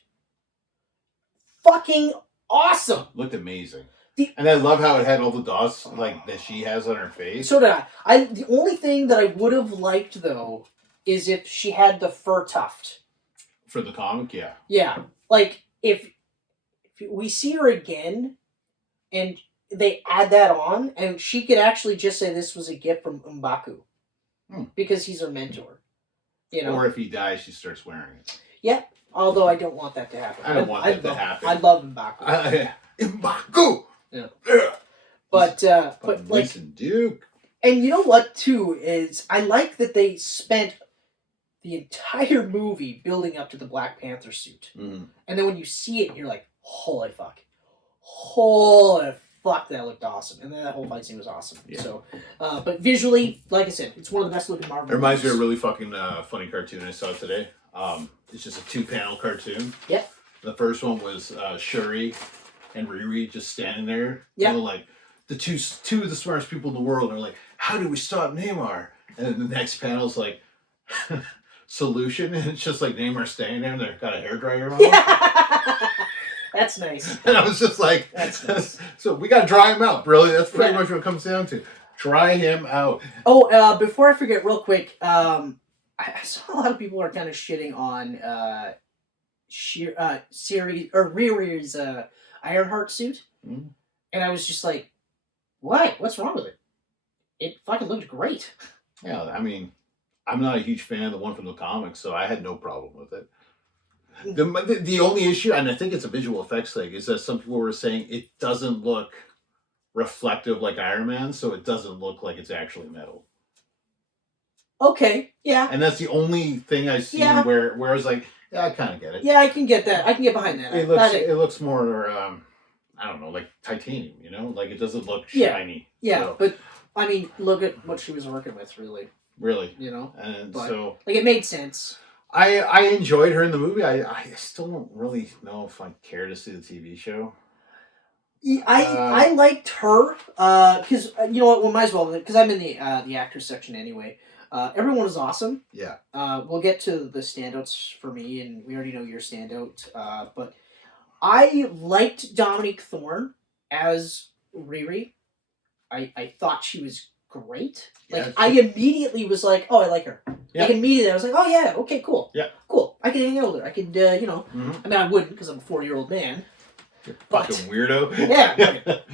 Fucking awesome. Looked amazing. And I love how it had all the dots like that she has on her face. So did I. The only thing that I would have liked though is if she had the fur tuft. For the comic, yeah. Yeah. Like if we see her again and they add that on and she could actually just say this was a gift from M'Baku. Because he's her mentor. You know? Or if he dies, she starts wearing it. Yeah, although I don't want that to happen. I don't want that to happen. I love M'Baku. M'Baku! Yeah. Yeah. But like... Winston Duke. And you know what, too, is I like that they spent the entire movie building up to the Black Panther suit. Mm-hmm. And then when you see it, you're like, holy fuck. Holy fuck, that looked awesome. And then that whole fight scene was awesome. Yeah. So, but visually, like I said, it's one of the best looking Marvel movies. It reminds me of a really fucking funny cartoon I saw today. It's just a 2-panel cartoon. Yep. The first one was Shuri and Riri just standing there. Yeah. You know, like, the two of the smartest people in the world are like, how do we stop Neymar? And then the next panel's like, solution, and it's just like Neymar standing there and they've got a hairdryer on. Yeah. That's nice. And I was just like, that's nice. So we gotta dry him out, really. That's pretty much what it comes down to. Dry him out. Oh, before I forget, real quick, I saw a lot of people are kind of shitting on Riri's Ironheart suit. Mm-hmm. And I was just like, what? What's wrong with it? It fucking looked great. Yeah, I mean, I'm not a huge fan of the one from the comics, so I had no problem with it. The only issue, and I think it's a visual effects thing, is that some people were saying it doesn't look reflective like Iron Man, so it doesn't look like it's actually metal. Okay, yeah. And that's the only thing I've seen where I was like, yeah, I kind of get it. Yeah, I can get that. I can get behind that. It looks more, I don't know, like titanium, you know? Like, it doesn't look shiny. Yeah, so. But, I mean, look at what she was working with, really. Really? You know? And but, so... Like, it made sense. I enjoyed her in the movie. I still don't really know if I care to see the TV show. I liked her, because, you know what, we might as well, because I'm in the actors section anyway. Everyone was awesome. Yeah. We'll get to the standouts for me, and we already know your standout. But I liked Dominique Thorne as Riri. I thought she was great. Like, I immediately was like, oh, I like her. Yeah. Like, immediately I was like, oh, yeah, okay, cool. Yeah. Cool. I can hang out with her. I could, you know. Mm-hmm. I mean, I wouldn't, because I'm a 40-year-old man. Fucking weirdo. Yeah.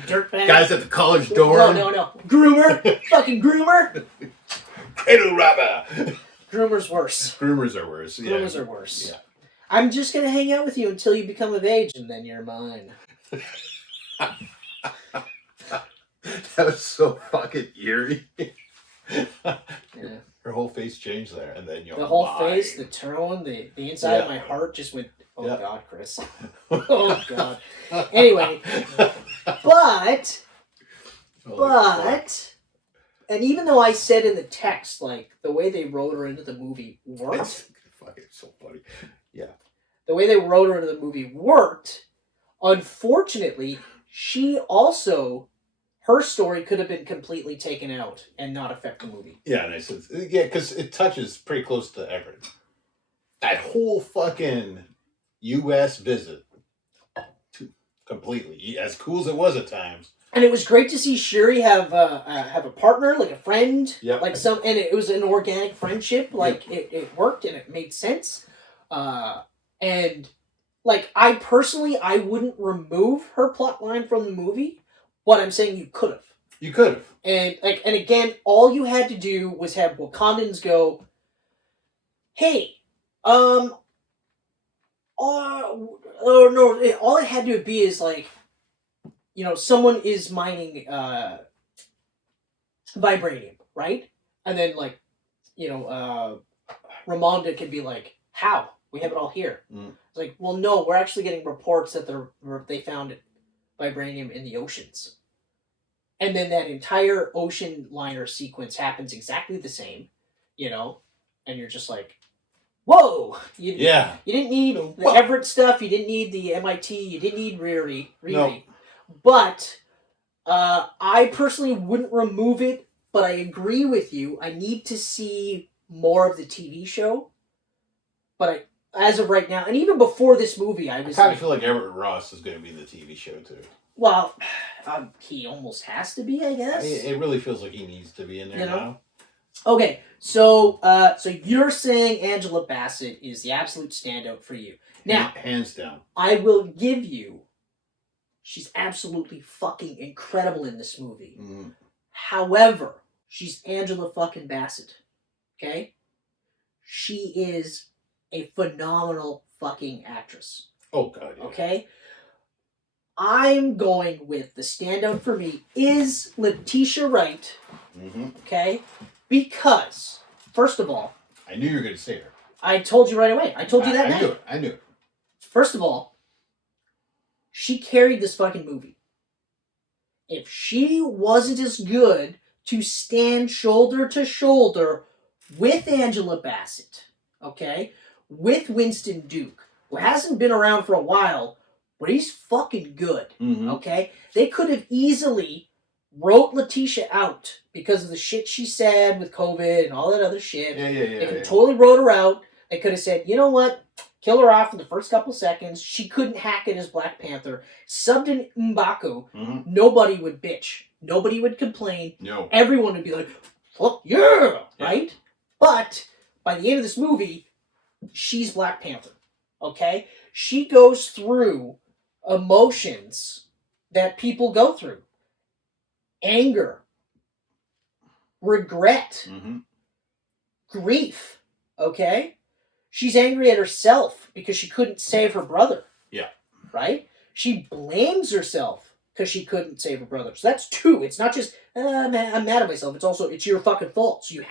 Dirtbag. Guys at the college dorm. No. Groomer. Fucking groomer. Cradle robber. Groomer's worse. Groomers are worse. Yeah. Groomers are worse. Yeah. I'm just going to hang out with you until you become of age, and then you're mine. That was so fucking eerie. Yeah. Her whole face changed there, and then the whole face, the tone, the inside of my heart just went, oh God, Chris. Oh God. Anyway, but, and even though I said in the text, like, the way they wrote her into the movie worked. It's fucking so funny. Yeah. The way they wrote her into the movie worked. Unfortunately, her story could have been completely taken out and not affect the movie. Yeah, and because it touches pretty close to Everett. That whole fucking U.S. visit, completely as cool as it was at times. And it was great to see Shuri have a partner, like a friend, yep. and it was an organic friendship. Like it worked and it made sense. And like I wouldn't remove her plot line from the movie. What I'm saying, you could have. You could have. And again, all you had to do was have Wakandans go, hey, no, all it had to be is like, you know, someone is mining vibranium, right? And then like, you know, Ramonda could be like, how? We have it all here. Mm. It's like, well, no, we're actually getting reports that they found vibranium in the oceans. And then that entire ocean liner sequence happens exactly the same, you know? And you're just like, whoa! You didn't need the Everett stuff, you didn't need the MIT, you didn't need Riri. No. But I personally wouldn't remove it, but I agree with you. I need to see more of the TV show. But as of right now, and even before this movie, I kind of feel like Everett Ross is going to be in the TV show too. Well, he almost has to be, I guess. It really feels like he needs to be in there now. Okay, so you're saying Angela Bassett is the absolute standout for you. Now, hands down. I will give you, she's absolutely fucking incredible in this movie. Mm. However, she's Angela fucking Bassett. Okay? She is a phenomenal fucking actress. Oh, God, yeah. Okay? I'm going with the standout for me is Letitia Wright. Mm-hmm. Okay? Because, first of all... I knew you were going to say her. I told you right away. I told you that night. I knew it. First of all, she carried this fucking movie. If she wasn't as good to stand shoulder to shoulder with Angela Bassett, okay, with Winston Duke, who hasn't been around for a while, but he's fucking good, okay? They could have easily wrote Letitia out because of the shit she said with COVID and all that other shit. They could have totally wrote her out. They could have said, you know what? Kill her off in the first couple seconds. She couldn't hack it as Black Panther. Subbed in M'Baku. Nobody would bitch. Nobody would complain. No. Everyone would be like, fuck yeah, right? But by the end of this movie, she's Black Panther, okay? She goes through emotions that people go through. Anger. Regret. Grief, okay? She's angry at herself because she couldn't save her brother. Yeah. Right? She blames herself because she couldn't save her brother. So that's two. It's not just, I'm mad at myself. It's also, it's your fucking fault. So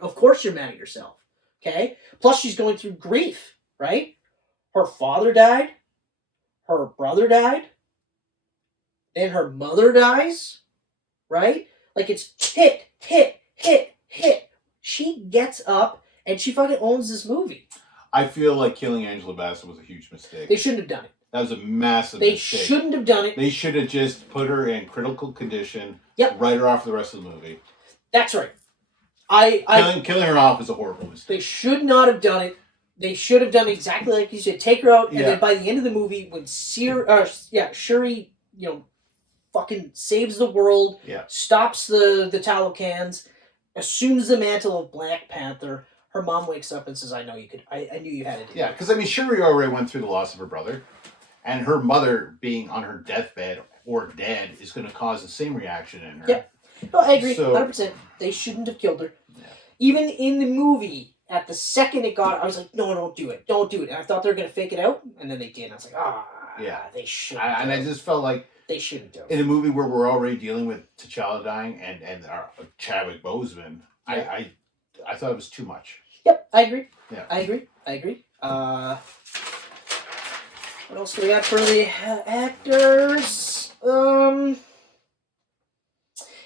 of course you're mad at yourself. Okay? Plus she's going through grief, right? Her father died. Her brother died. Then her mother dies. Right? Like it's hit. She gets up and she fucking owns this movie. I feel like killing Angela Bassett was a huge mistake. They shouldn't have done it. That was a massive mistake. They shouldn't have done it. They should have just put her in critical condition. Yep. Write her off for the rest of the movie. That's right. Killing her off is a horrible mistake. They should not have done it. They should have done exactly like you said. Take her out, and then by the end of the movie, when Shuri, fucking saves the world, stops the Talocans, assumes the mantle of Black Panther. Her mom wakes up and says, I know you could. I knew you had it. Yeah, because, Shuri already went through the loss of her brother. And her mother being on her deathbed or dead is going to cause the same reaction in her. Yeah. No, I agree. 100%. They shouldn't have killed her. Yeah. Even in the movie, at the second it got, I was like, no, don't do it. Don't do it. And I thought they were going to fake it out. And then they did. And I was like, they shouldn't. And I just felt like they shouldn't have. In a movie where we're already dealing with T'Challa dying and our Chadwick Boseman, I thought it was too much. Yep, I agree. Yeah. I agree. What else do we got for the actors?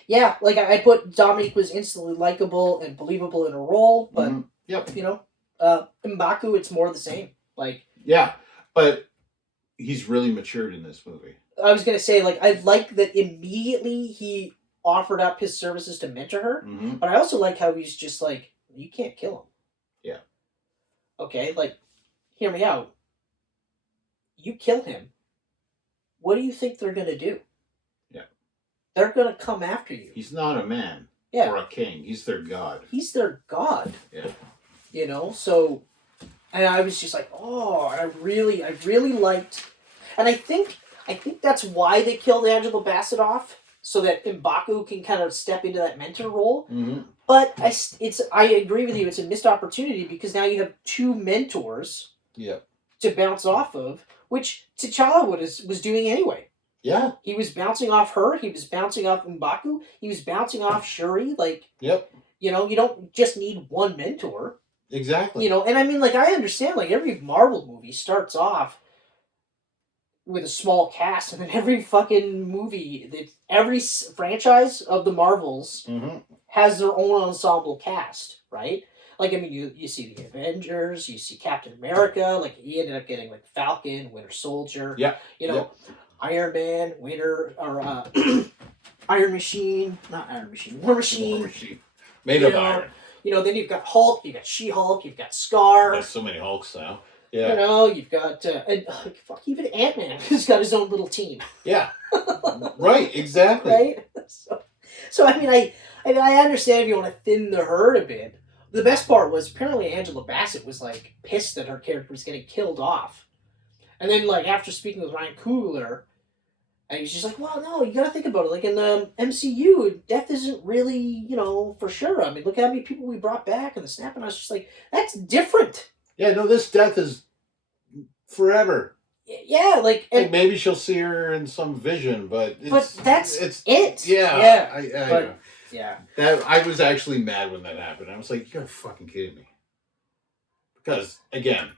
Yeah, like I put Dominique was instantly likable and believable in her role, but M'Baku, it's more the same. But he's really matured in this movie. I was gonna say, I like that immediately he offered up his services to mentor her, but I also like how he's just like, you can't kill him. Yeah. Okay, hear me out. You kill him, what do you think they're going to do? Yeah. They're going to come after you. He's not a man or a king. He's their god. He's their god. Yeah. So, and I was just like, oh, I really liked, and I think that's why they killed Angela Bassett off, so that M'Baku can kind of step into that mentor role. But I agree with you, it's a missed opportunity because now you have two mentors to bounce off of, which T'Challa was doing anyway. Yeah. He was bouncing off her, he was bouncing off M'Baku, he was bouncing off Shuri, you don't just need one mentor. Exactly. And I mean, I understand, every Marvel movie starts off with a small cast, and then every fucking movie, every franchise of the Marvels has their own ensemble cast, right? You see the Avengers, you see Captain America, he ended up getting Falcon, Winter Soldier, Iron Man, Iron Machine, not Iron Machine, War Machine. Made of iron. Then you've got Hulk, you've got She-Hulk, you've got Scar. There's so many Hulks now. Yeah. You've got, even Ant-Man has got his own little team. Yeah. Right, exactly. Right? So I mean, I understand if you want to thin the herd a bit. The best part was apparently Angela Bassett was, pissed that her character was getting killed off. And then, after speaking with Ryan Coogler, and he's just like, well, no, you gotta think about it. In the MCU, death isn't really, for sure. I mean, look at how many people we brought back in the snap. And I was just like, that's different. Yeah, no, this death is forever. Yeah, like maybe she'll see her in some vision, but that's it. Yeah, yeah. That I was actually mad when that happened. I was like, "You're fucking kidding me!" Because again,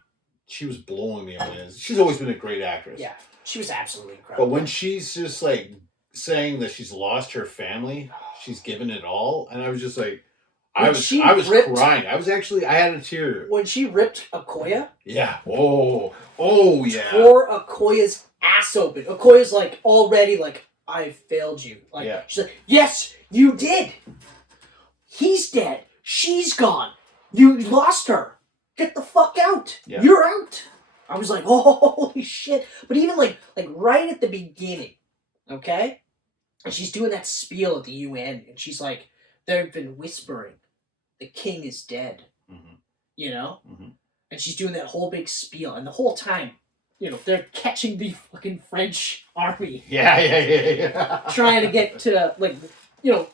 she was blowing me away. She's always been a great actress. Yeah, she was absolutely incredible. But when she's just like saying that she's lost her family, she's given it all, and I was just like, I was crying. I had a tear when she ripped Okoye. Yeah. Oh yeah. Tore Okoye's ass open. Okoye's like already like, I failed you. Like she's like, yes, you did. He's dead. She's gone. You lost her. Get the fuck out. Yeah. You're out. I was like, oh, holy shit. But even like right at the beginning, okay? And she's doing that spiel at the UN, and she's like, they've been whispering, the king is dead. Mm-hmm. You know? Mm-hmm. And she's doing that whole big spiel, and the whole time, you know, they're catching the fucking French army. Yeah. Trying to get to, like, you know,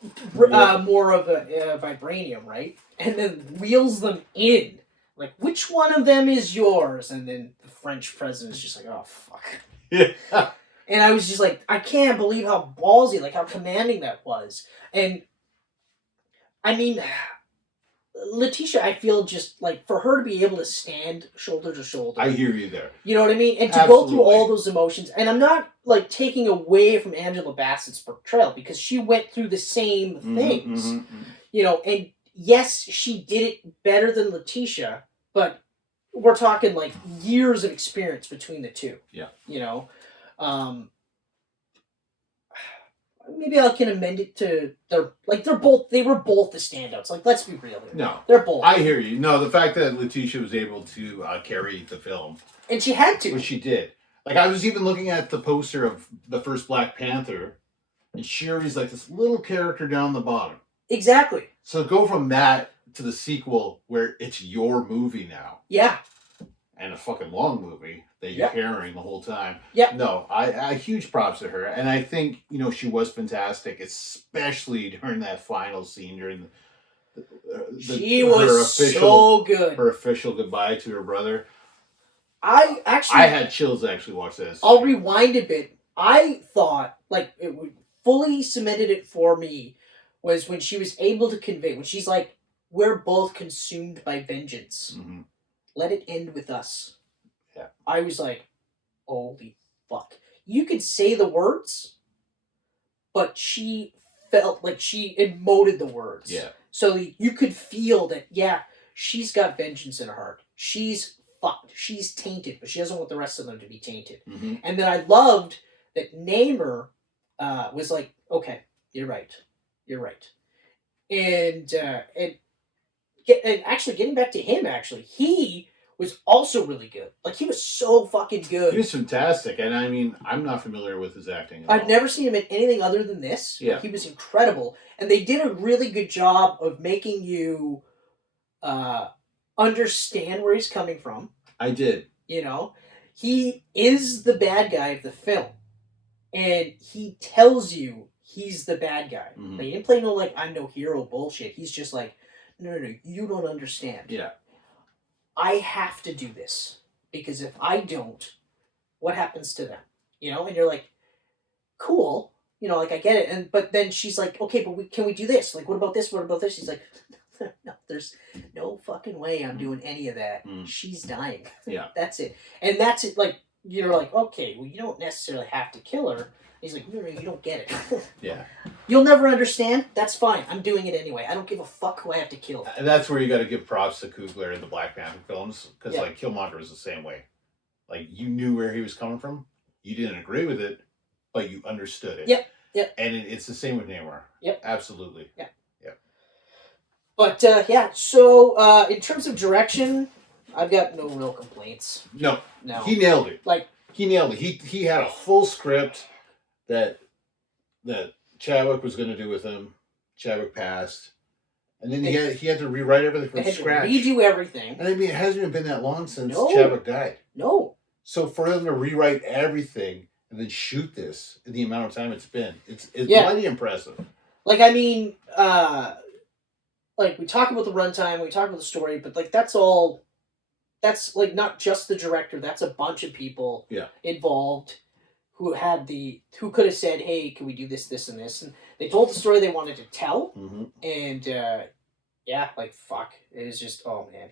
more of a vibranium, right? And then wheels them in. Like, which one of them is yours? And then the French president's just like, oh, fuck. Yeah. And I was just like, I can't believe how ballsy, like, how commanding that was. And, I mean, Letitia, I feel just, like, for her to be able to stand shoulder to shoulder. I hear you there. You know what I mean? And to go through all those emotions. And I'm not, like, taking away from Angela Bassett's portrayal, because she went through the same things. You know, and yes, she did it better than Letitia, but we're talking, like, years of experience between the two. Yeah. You know? Maybe I can amend it to they were both the standouts. Like, let's be real here. No, they're both. I hear you. No, the fact that Letitia was able to carry the film, and she had to, which she did. Like, I was even looking at the poster of the first Black Panther, and Shuri's like this little character down the bottom. Exactly. So go from that to the sequel where it's your movie now. Yeah. And a fucking long movie that you're carrying the whole time. Yeah. No, I huge props to her. And I think, you know, she was fantastic, especially during that final scene during she was so good. Her official goodbye to her brother. I had chills actually watch this. I'll rewind a bit. I thought, like, it fully cemented it for me was when she was able to convey, when she's like, we're both consumed by vengeance. Mm-hmm. Let it end with us. Yeah. I was like, holy fuck. You could say the words, but she felt like she emoted the words. Yeah. So you could feel that, yeah, she's got vengeance in her heart. She's fucked. She's tainted, but she doesn't want the rest of them to be tainted. Mm-hmm. And then I loved that Namor was like, okay, you're right. You're right. And actually, getting back to him, he was also really good. Like, he was so fucking good. He was fantastic. And I mean, I'm not familiar with his acting at I've all. never seen him in anything other than this. Yeah. He was incredible. And they did a really good job of making you understand where he's coming from. I did. You know? He is the bad guy of the film. And he tells you he's the bad guy. Mm-hmm. Like, he didn't play no, like, I'm no hero bullshit. He's just like, no, you don't understand. Yeah. I have to do this. Because if I don't, what happens to them? You know? And you're like, cool. You know, like, I get it. But then she's like, okay, but can we do this? Like, what about this? What about this? She's like, no, there's no fucking way I'm doing any of that. She's dying. Yeah. That's it. And that's it. Like, you're like, okay, well, you don't necessarily have to kill her. He's like, no, you don't get it. Yeah. You'll never understand. That's fine. I'm doing it anyway. I don't give a fuck who I have to kill. And that's where you got to give props to Coogler in the Black Panther films. Because, like, Killmonger was the same way. Like, you knew where he was coming from. You didn't agree with it, but you understood it. Yep. And it's the same with Namor. Yep. Absolutely. Yeah. But, so, in terms of direction, I've got no real complaints. No. He nailed it. He nailed it. He had a full script that Chadwick was going to do with him. Chadwick passed. And then he had to rewrite everything from scratch. Redo everything. And I mean, it hasn't even been that long since Chadwick died. No. So for them to rewrite everything and then shoot this in the amount of time it's been, it's bloody impressive. Like, I mean, like, we talk about the runtime, we talk about the story, but, like, that's all that's like not just the director. That's a bunch of people involved who could have said, "Hey, can we do this, this, and this?" And they told the story they wanted to tell, and fuck, it was just man.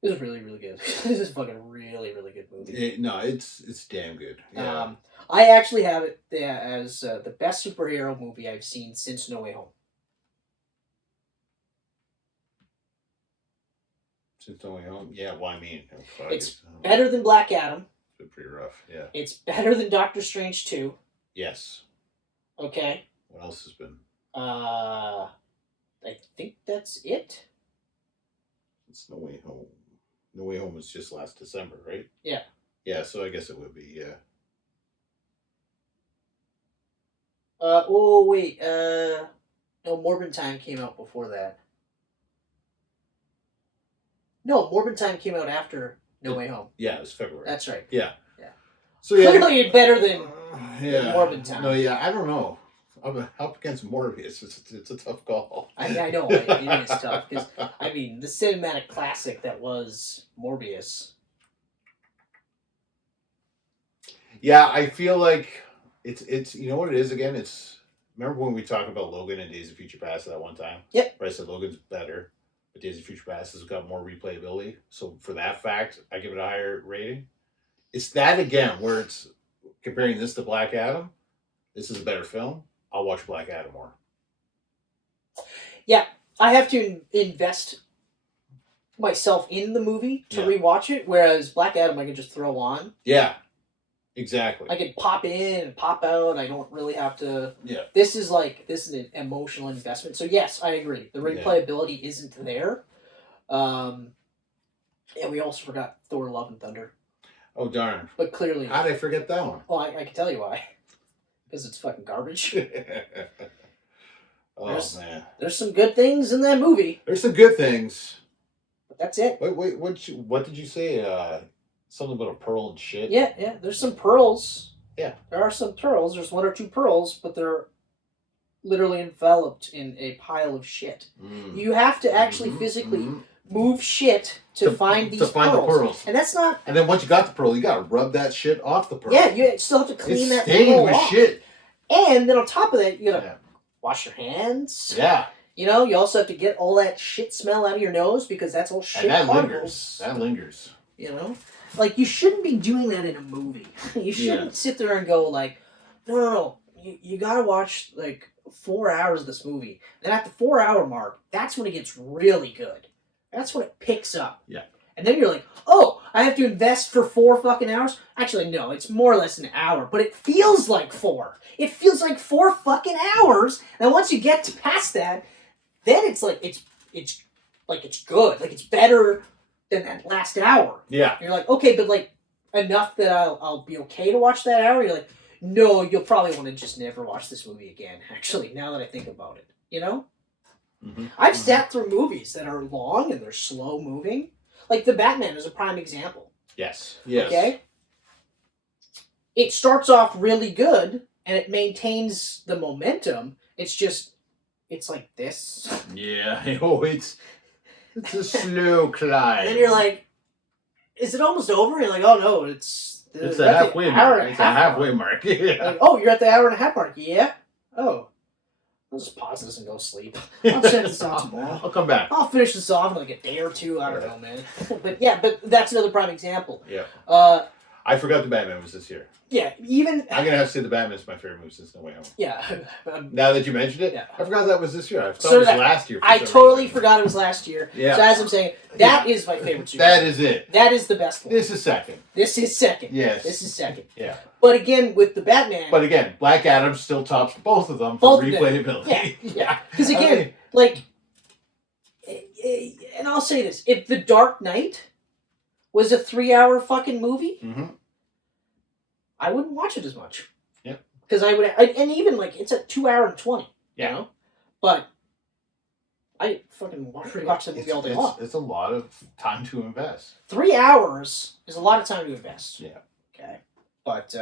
This is really, really good. This is fucking really, really good movie. It's damn good. Yeah. I actually have it as the best superhero movie I've seen since No Way Home. Since No Way Home? Yeah, well, I mean... It's better than Black Adam. It's been pretty rough, yeah. It's better than Doctor Strange 2. Yes. Okay. What else has been? I think that's it. It's No Way Home. No Way Home was just last December, right? Yeah. Yeah, so I guess it would be, yeah. No, Morbid Time came out before that. No, Morbid Time came out after No Way Home. Yeah, it was February. That's right. Yeah. Yeah. So yeah. Clearly better than Morbid Time. No, yeah, I don't know. I'm up against Morbius. It's a tough call. I know, it is tough, because, I mean, the cinematic classic that was Morbius. Yeah, I feel like it's you know what it is again? Remember when we talked about Logan and Days of Future Past that one time? Yep. Where I said Logan's better, but Days of Future Past has got more replayability. So for that fact, I give it a higher rating. It's that again, where it's comparing this to Black Adam. This is a better film. I'll watch Black Adam more. Yeah, I have to invest myself in the movie to rewatch it, whereas Black Adam I can just throw on. Yeah, exactly. I can pop in and pop out. I don't really have to. Yeah. This is an emotional investment. So yes, I agree. The replayability isn't there. And we also forgot Thor: Love and Thunder. Oh darn! But clearly, how did I forget that one? Well, I can tell you why. Because it's fucking garbage. Man. There's some good things in that movie. There's some good things. But that's it. Wait, what did you say? Something about a pearl and shit? Yeah. There's some pearls. Yeah. There are some pearls. There's one or two pearls, but they're literally enveloped in a pile of shit. You have to actually physically move shit to find these pearls. The pearls. And that's not... And then once you got the pearl, you got to rub that shit off the pearl. Yeah, you still have to clean that pearl with off. Shit. And then on top of that, you got to wash your hands. Yeah. You know, you also have to get all that shit smell out of your nose because that's all shit particles. That lingers. You know? Like, you shouldn't be doing that in a movie. You shouldn't sit there and go like, no. You got to watch, 4 hours of this movie. Then at the 4 hour mark, that's when it gets really good. That's when it picks up. Yeah. And then you're like, oh, I have to invest for 4 fucking hours? Actually, no, it's more or less an hour, but it feels like 4. It feels like 4 fucking hours. And once you get past that, then it's good. Like, it's better than that last hour. Yeah. And you're like, okay, but enough that I'll be okay to watch that hour? You're like, no, you'll probably want to just never watch this movie again, actually, now that I think about it. You know? I've sat through movies that are long and they're slow moving. Like The Batman is a prime example. Yes. Okay? It starts off really good and it maintains the momentum. It's like this. Yeah. Oh, it's a slow climb. And then you're like, is it almost over? And you're like, oh no, it's a halfway mark. It's a halfway mark. Yeah. Like, oh, you're at the hour and a half mark. Yeah. Oh. I'll just pause this and go sleep. I'll check this out tomorrow. I'll come back. I'll finish this off in a day or two. I don't know, man. but that's another prime example. Yeah. I forgot the Batman was this year. Yeah, even... I'm going to have to say the Batman's my favorite movie since No Way Home. Yeah. Now that you mentioned it, I forgot that was this year. I thought it was last year. I totally forgot it was last year. Yeah. So as I'm saying, that is my favorite superhero. That is it. That is the best one. This is second. This is second. Yes. This is second. Yeah. But again, with the Batman... But again, Black Adam still tops both of them for replayability. Yeah. Because again, and I'll say this, if The Dark Knight was a 3-hour fucking movie... I wouldn't watch it as much. Yeah. Because and even it's at 2 hours and 20. Yeah. You know? But I fucking watch the movie all day long. It's a lot of time to invest. 3 hours is a lot of time to invest. Yeah. Okay. But,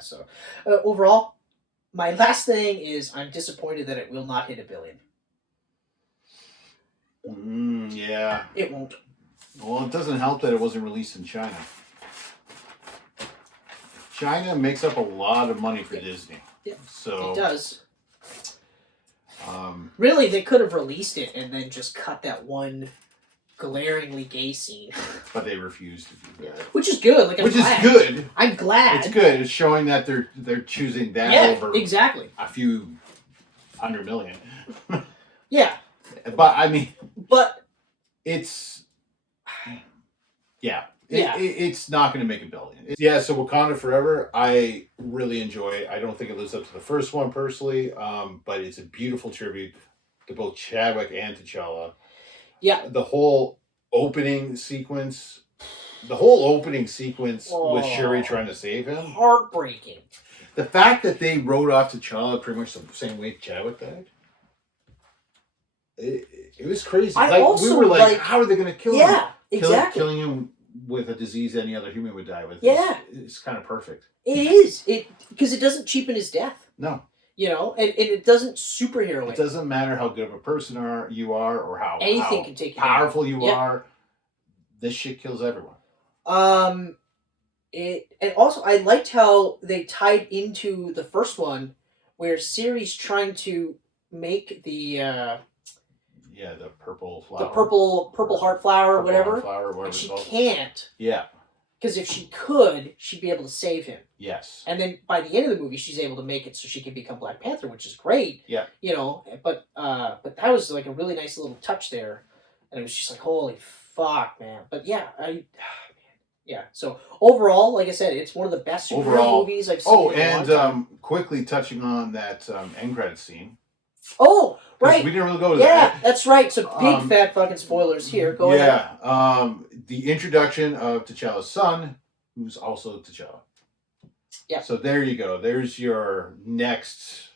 so overall, my last thing is I'm disappointed that it will not hit $1 billion. Yeah. It won't. Well, it doesn't help that it wasn't released in China. China makes up a lot of money for Disney. Yeah, so it does. Really, they could have released it and then just cut that one glaringly gay scene. But they refused to do that. Which is good. Like, Which is good. I'm glad. It's good. It's showing that they're choosing that over exactly a few 100 million. Yeah. But I mean, it's it's not going to make $1 billion. So Wakanda Forever, I really enjoy. I don't think it lives up to the first one personally, but it's a beautiful tribute to both Chadwick and T'Challa. Yeah. The whole opening sequence with Shuri trying to save him. Heartbreaking. The fact that they wrote off T'Challa pretty much the same way Chadwick died. It was crazy. We were like, how are they going to kill him? Yeah, exactly. Killing him with a disease any other human would die with. Yeah. It's kind of perfect. It is. Because it doesn't cheapen his death. No. You know, and it doesn't superhero it. It doesn't matter how good of a person you are or how can take you powerful you are. This shit kills everyone. And also I liked how they tied into the first one where Ciri's trying to make the purple flower. The purple heart flower or whatever. But she can't. Yeah. Because if she could, she'd be able to save him. Yes. And then by the end of the movie, she's able to make it so she can become Black Panther, which is great. Yeah. You know, but that was like a really nice little touch there, and it was just like, holy fuck, man. But yeah, yeah. So overall, like I said, it's one of the best superhero movies I've seen. Oh, and quickly touching on that end credits scene. Oh, right. We didn't really go to that. Yeah, that's right. So big fat fucking spoilers here. Go ahead. Yeah. The introduction of T'Challa's son, who's also T'Challa. Yeah. So there you go. There's your next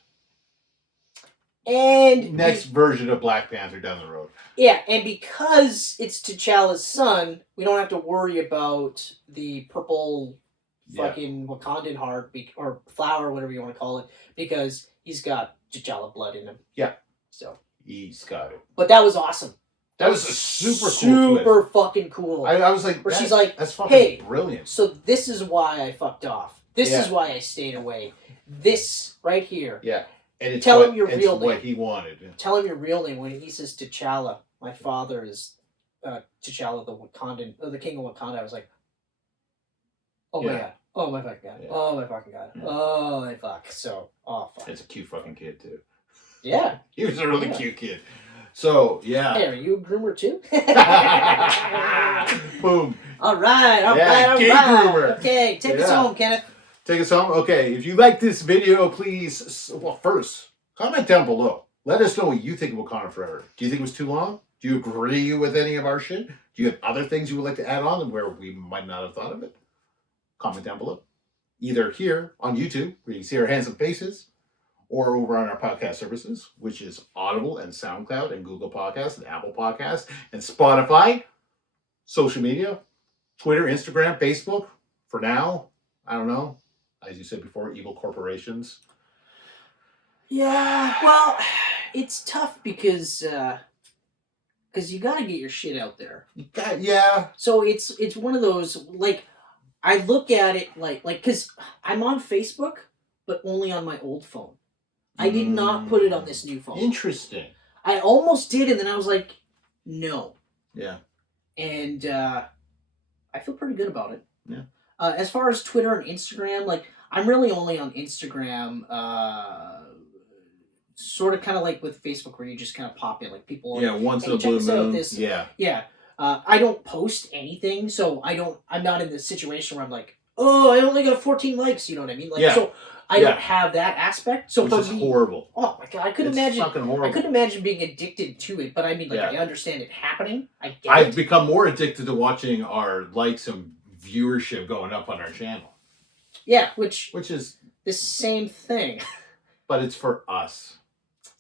version of Black Panther down the road. Yeah, and because it's T'Challa's son, we don't have to worry about the purple fucking Wakandan heart or flower, whatever you want to call it, because he's got T'Challa blood in him. Yeah. So he's got it. But that was awesome. That was a super fucking cool. I was like, she's like, that's fucking brilliant. So this is why I fucked off. This is why I stayed away. This right here. Yeah. And tell him your real name. What he wanted. Tell him your real name when he says T'Challa. My father is T'Challa, the Wakandan, the king of Wakanda. I was like, oh my god. Oh my fucking god. Yeah. Oh my fucking god. Yeah. Oh my fuck. So, fuck. It's a cute fucking kid too. Yeah. He was a really cute kid. So, yeah. Hey, are you a groomer too? Boom. All right. Gay groomer. Okay, take us home, Kenneth. Take us home? Okay, if you like this video, please, first, comment down below. Let us know what you think of Wakanda Forever. Do you think it was too long? Do you agree with any of our shit? Do you have other things you would like to add on where we might not have thought of it? Comment down below. Either here on YouTube, where you can see our handsome faces, or over on our podcast services, which is Audible and SoundCloud and Google Podcasts and Apple Podcasts and Spotify. Social media, Twitter, Instagram, Facebook. For now, I don't know. As you said before, evil corporations. Yeah, well, it's tough because you got to get your shit out there. Yeah. So it's one of those, like, I look at it like, because I'm on Facebook, but only on my old phone. I did not put it on this new phone. Interesting. I almost did, and then I was like, no. Yeah. And I feel pretty good about it. Yeah. As far as Twitter and Instagram, like, I'm really only on Instagram, sort of kind of like with Facebook, where you just kind of pop in, like, people. Yeah, once in a blue moon. Yeah. Yeah. I don't post anything, so I'm not in the situation where I'm like, oh, I only got 14 likes, you know what I mean? Like, so I don't have that aspect. So Which is horrible. Oh my god, I couldn't imagine. Fucking horrible. I couldn't imagine being addicted to it, but I mean, like, I understand it happening. I've become more addicted to watching our likes and viewership going up on our channel. Yeah, which is the same thing. But it's for us.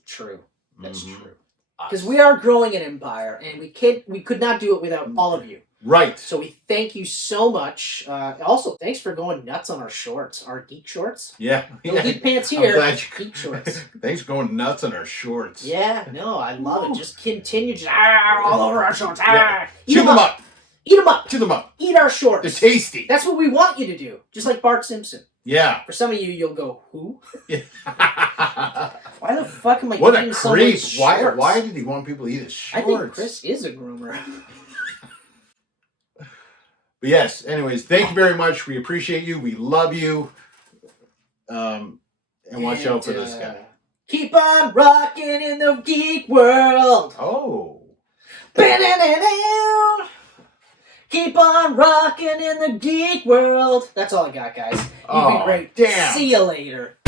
True. That's true. Because we are growing an empire, and we could not do it without all of you. Right. So we thank you so much. Also, thanks for going nuts on our shorts, our geek shorts. Yeah. No geek pants here. Geek shorts. Thanks for going nuts on our shorts. Yeah. No, I love it. Just continue all over our shorts. Chew them up. Eat them up. Chew them up. Eat our shorts. They're tasty. That's what we want you to do. Just like Bart Simpson. Yeah. For some of you, you'll go, who? Yeah. Why the fuck am I what eating a someone's creep. shorts? Why did he want people to eat his shorts? I think Chris is a groomer. But yes, anyways, thank you very much. We appreciate you. We love you. And watch out for this guy. Keep on rocking in the geek world. Oh. Keep on rocking in the geek world. That's all I got, guys. You've been great. Damn. See you later.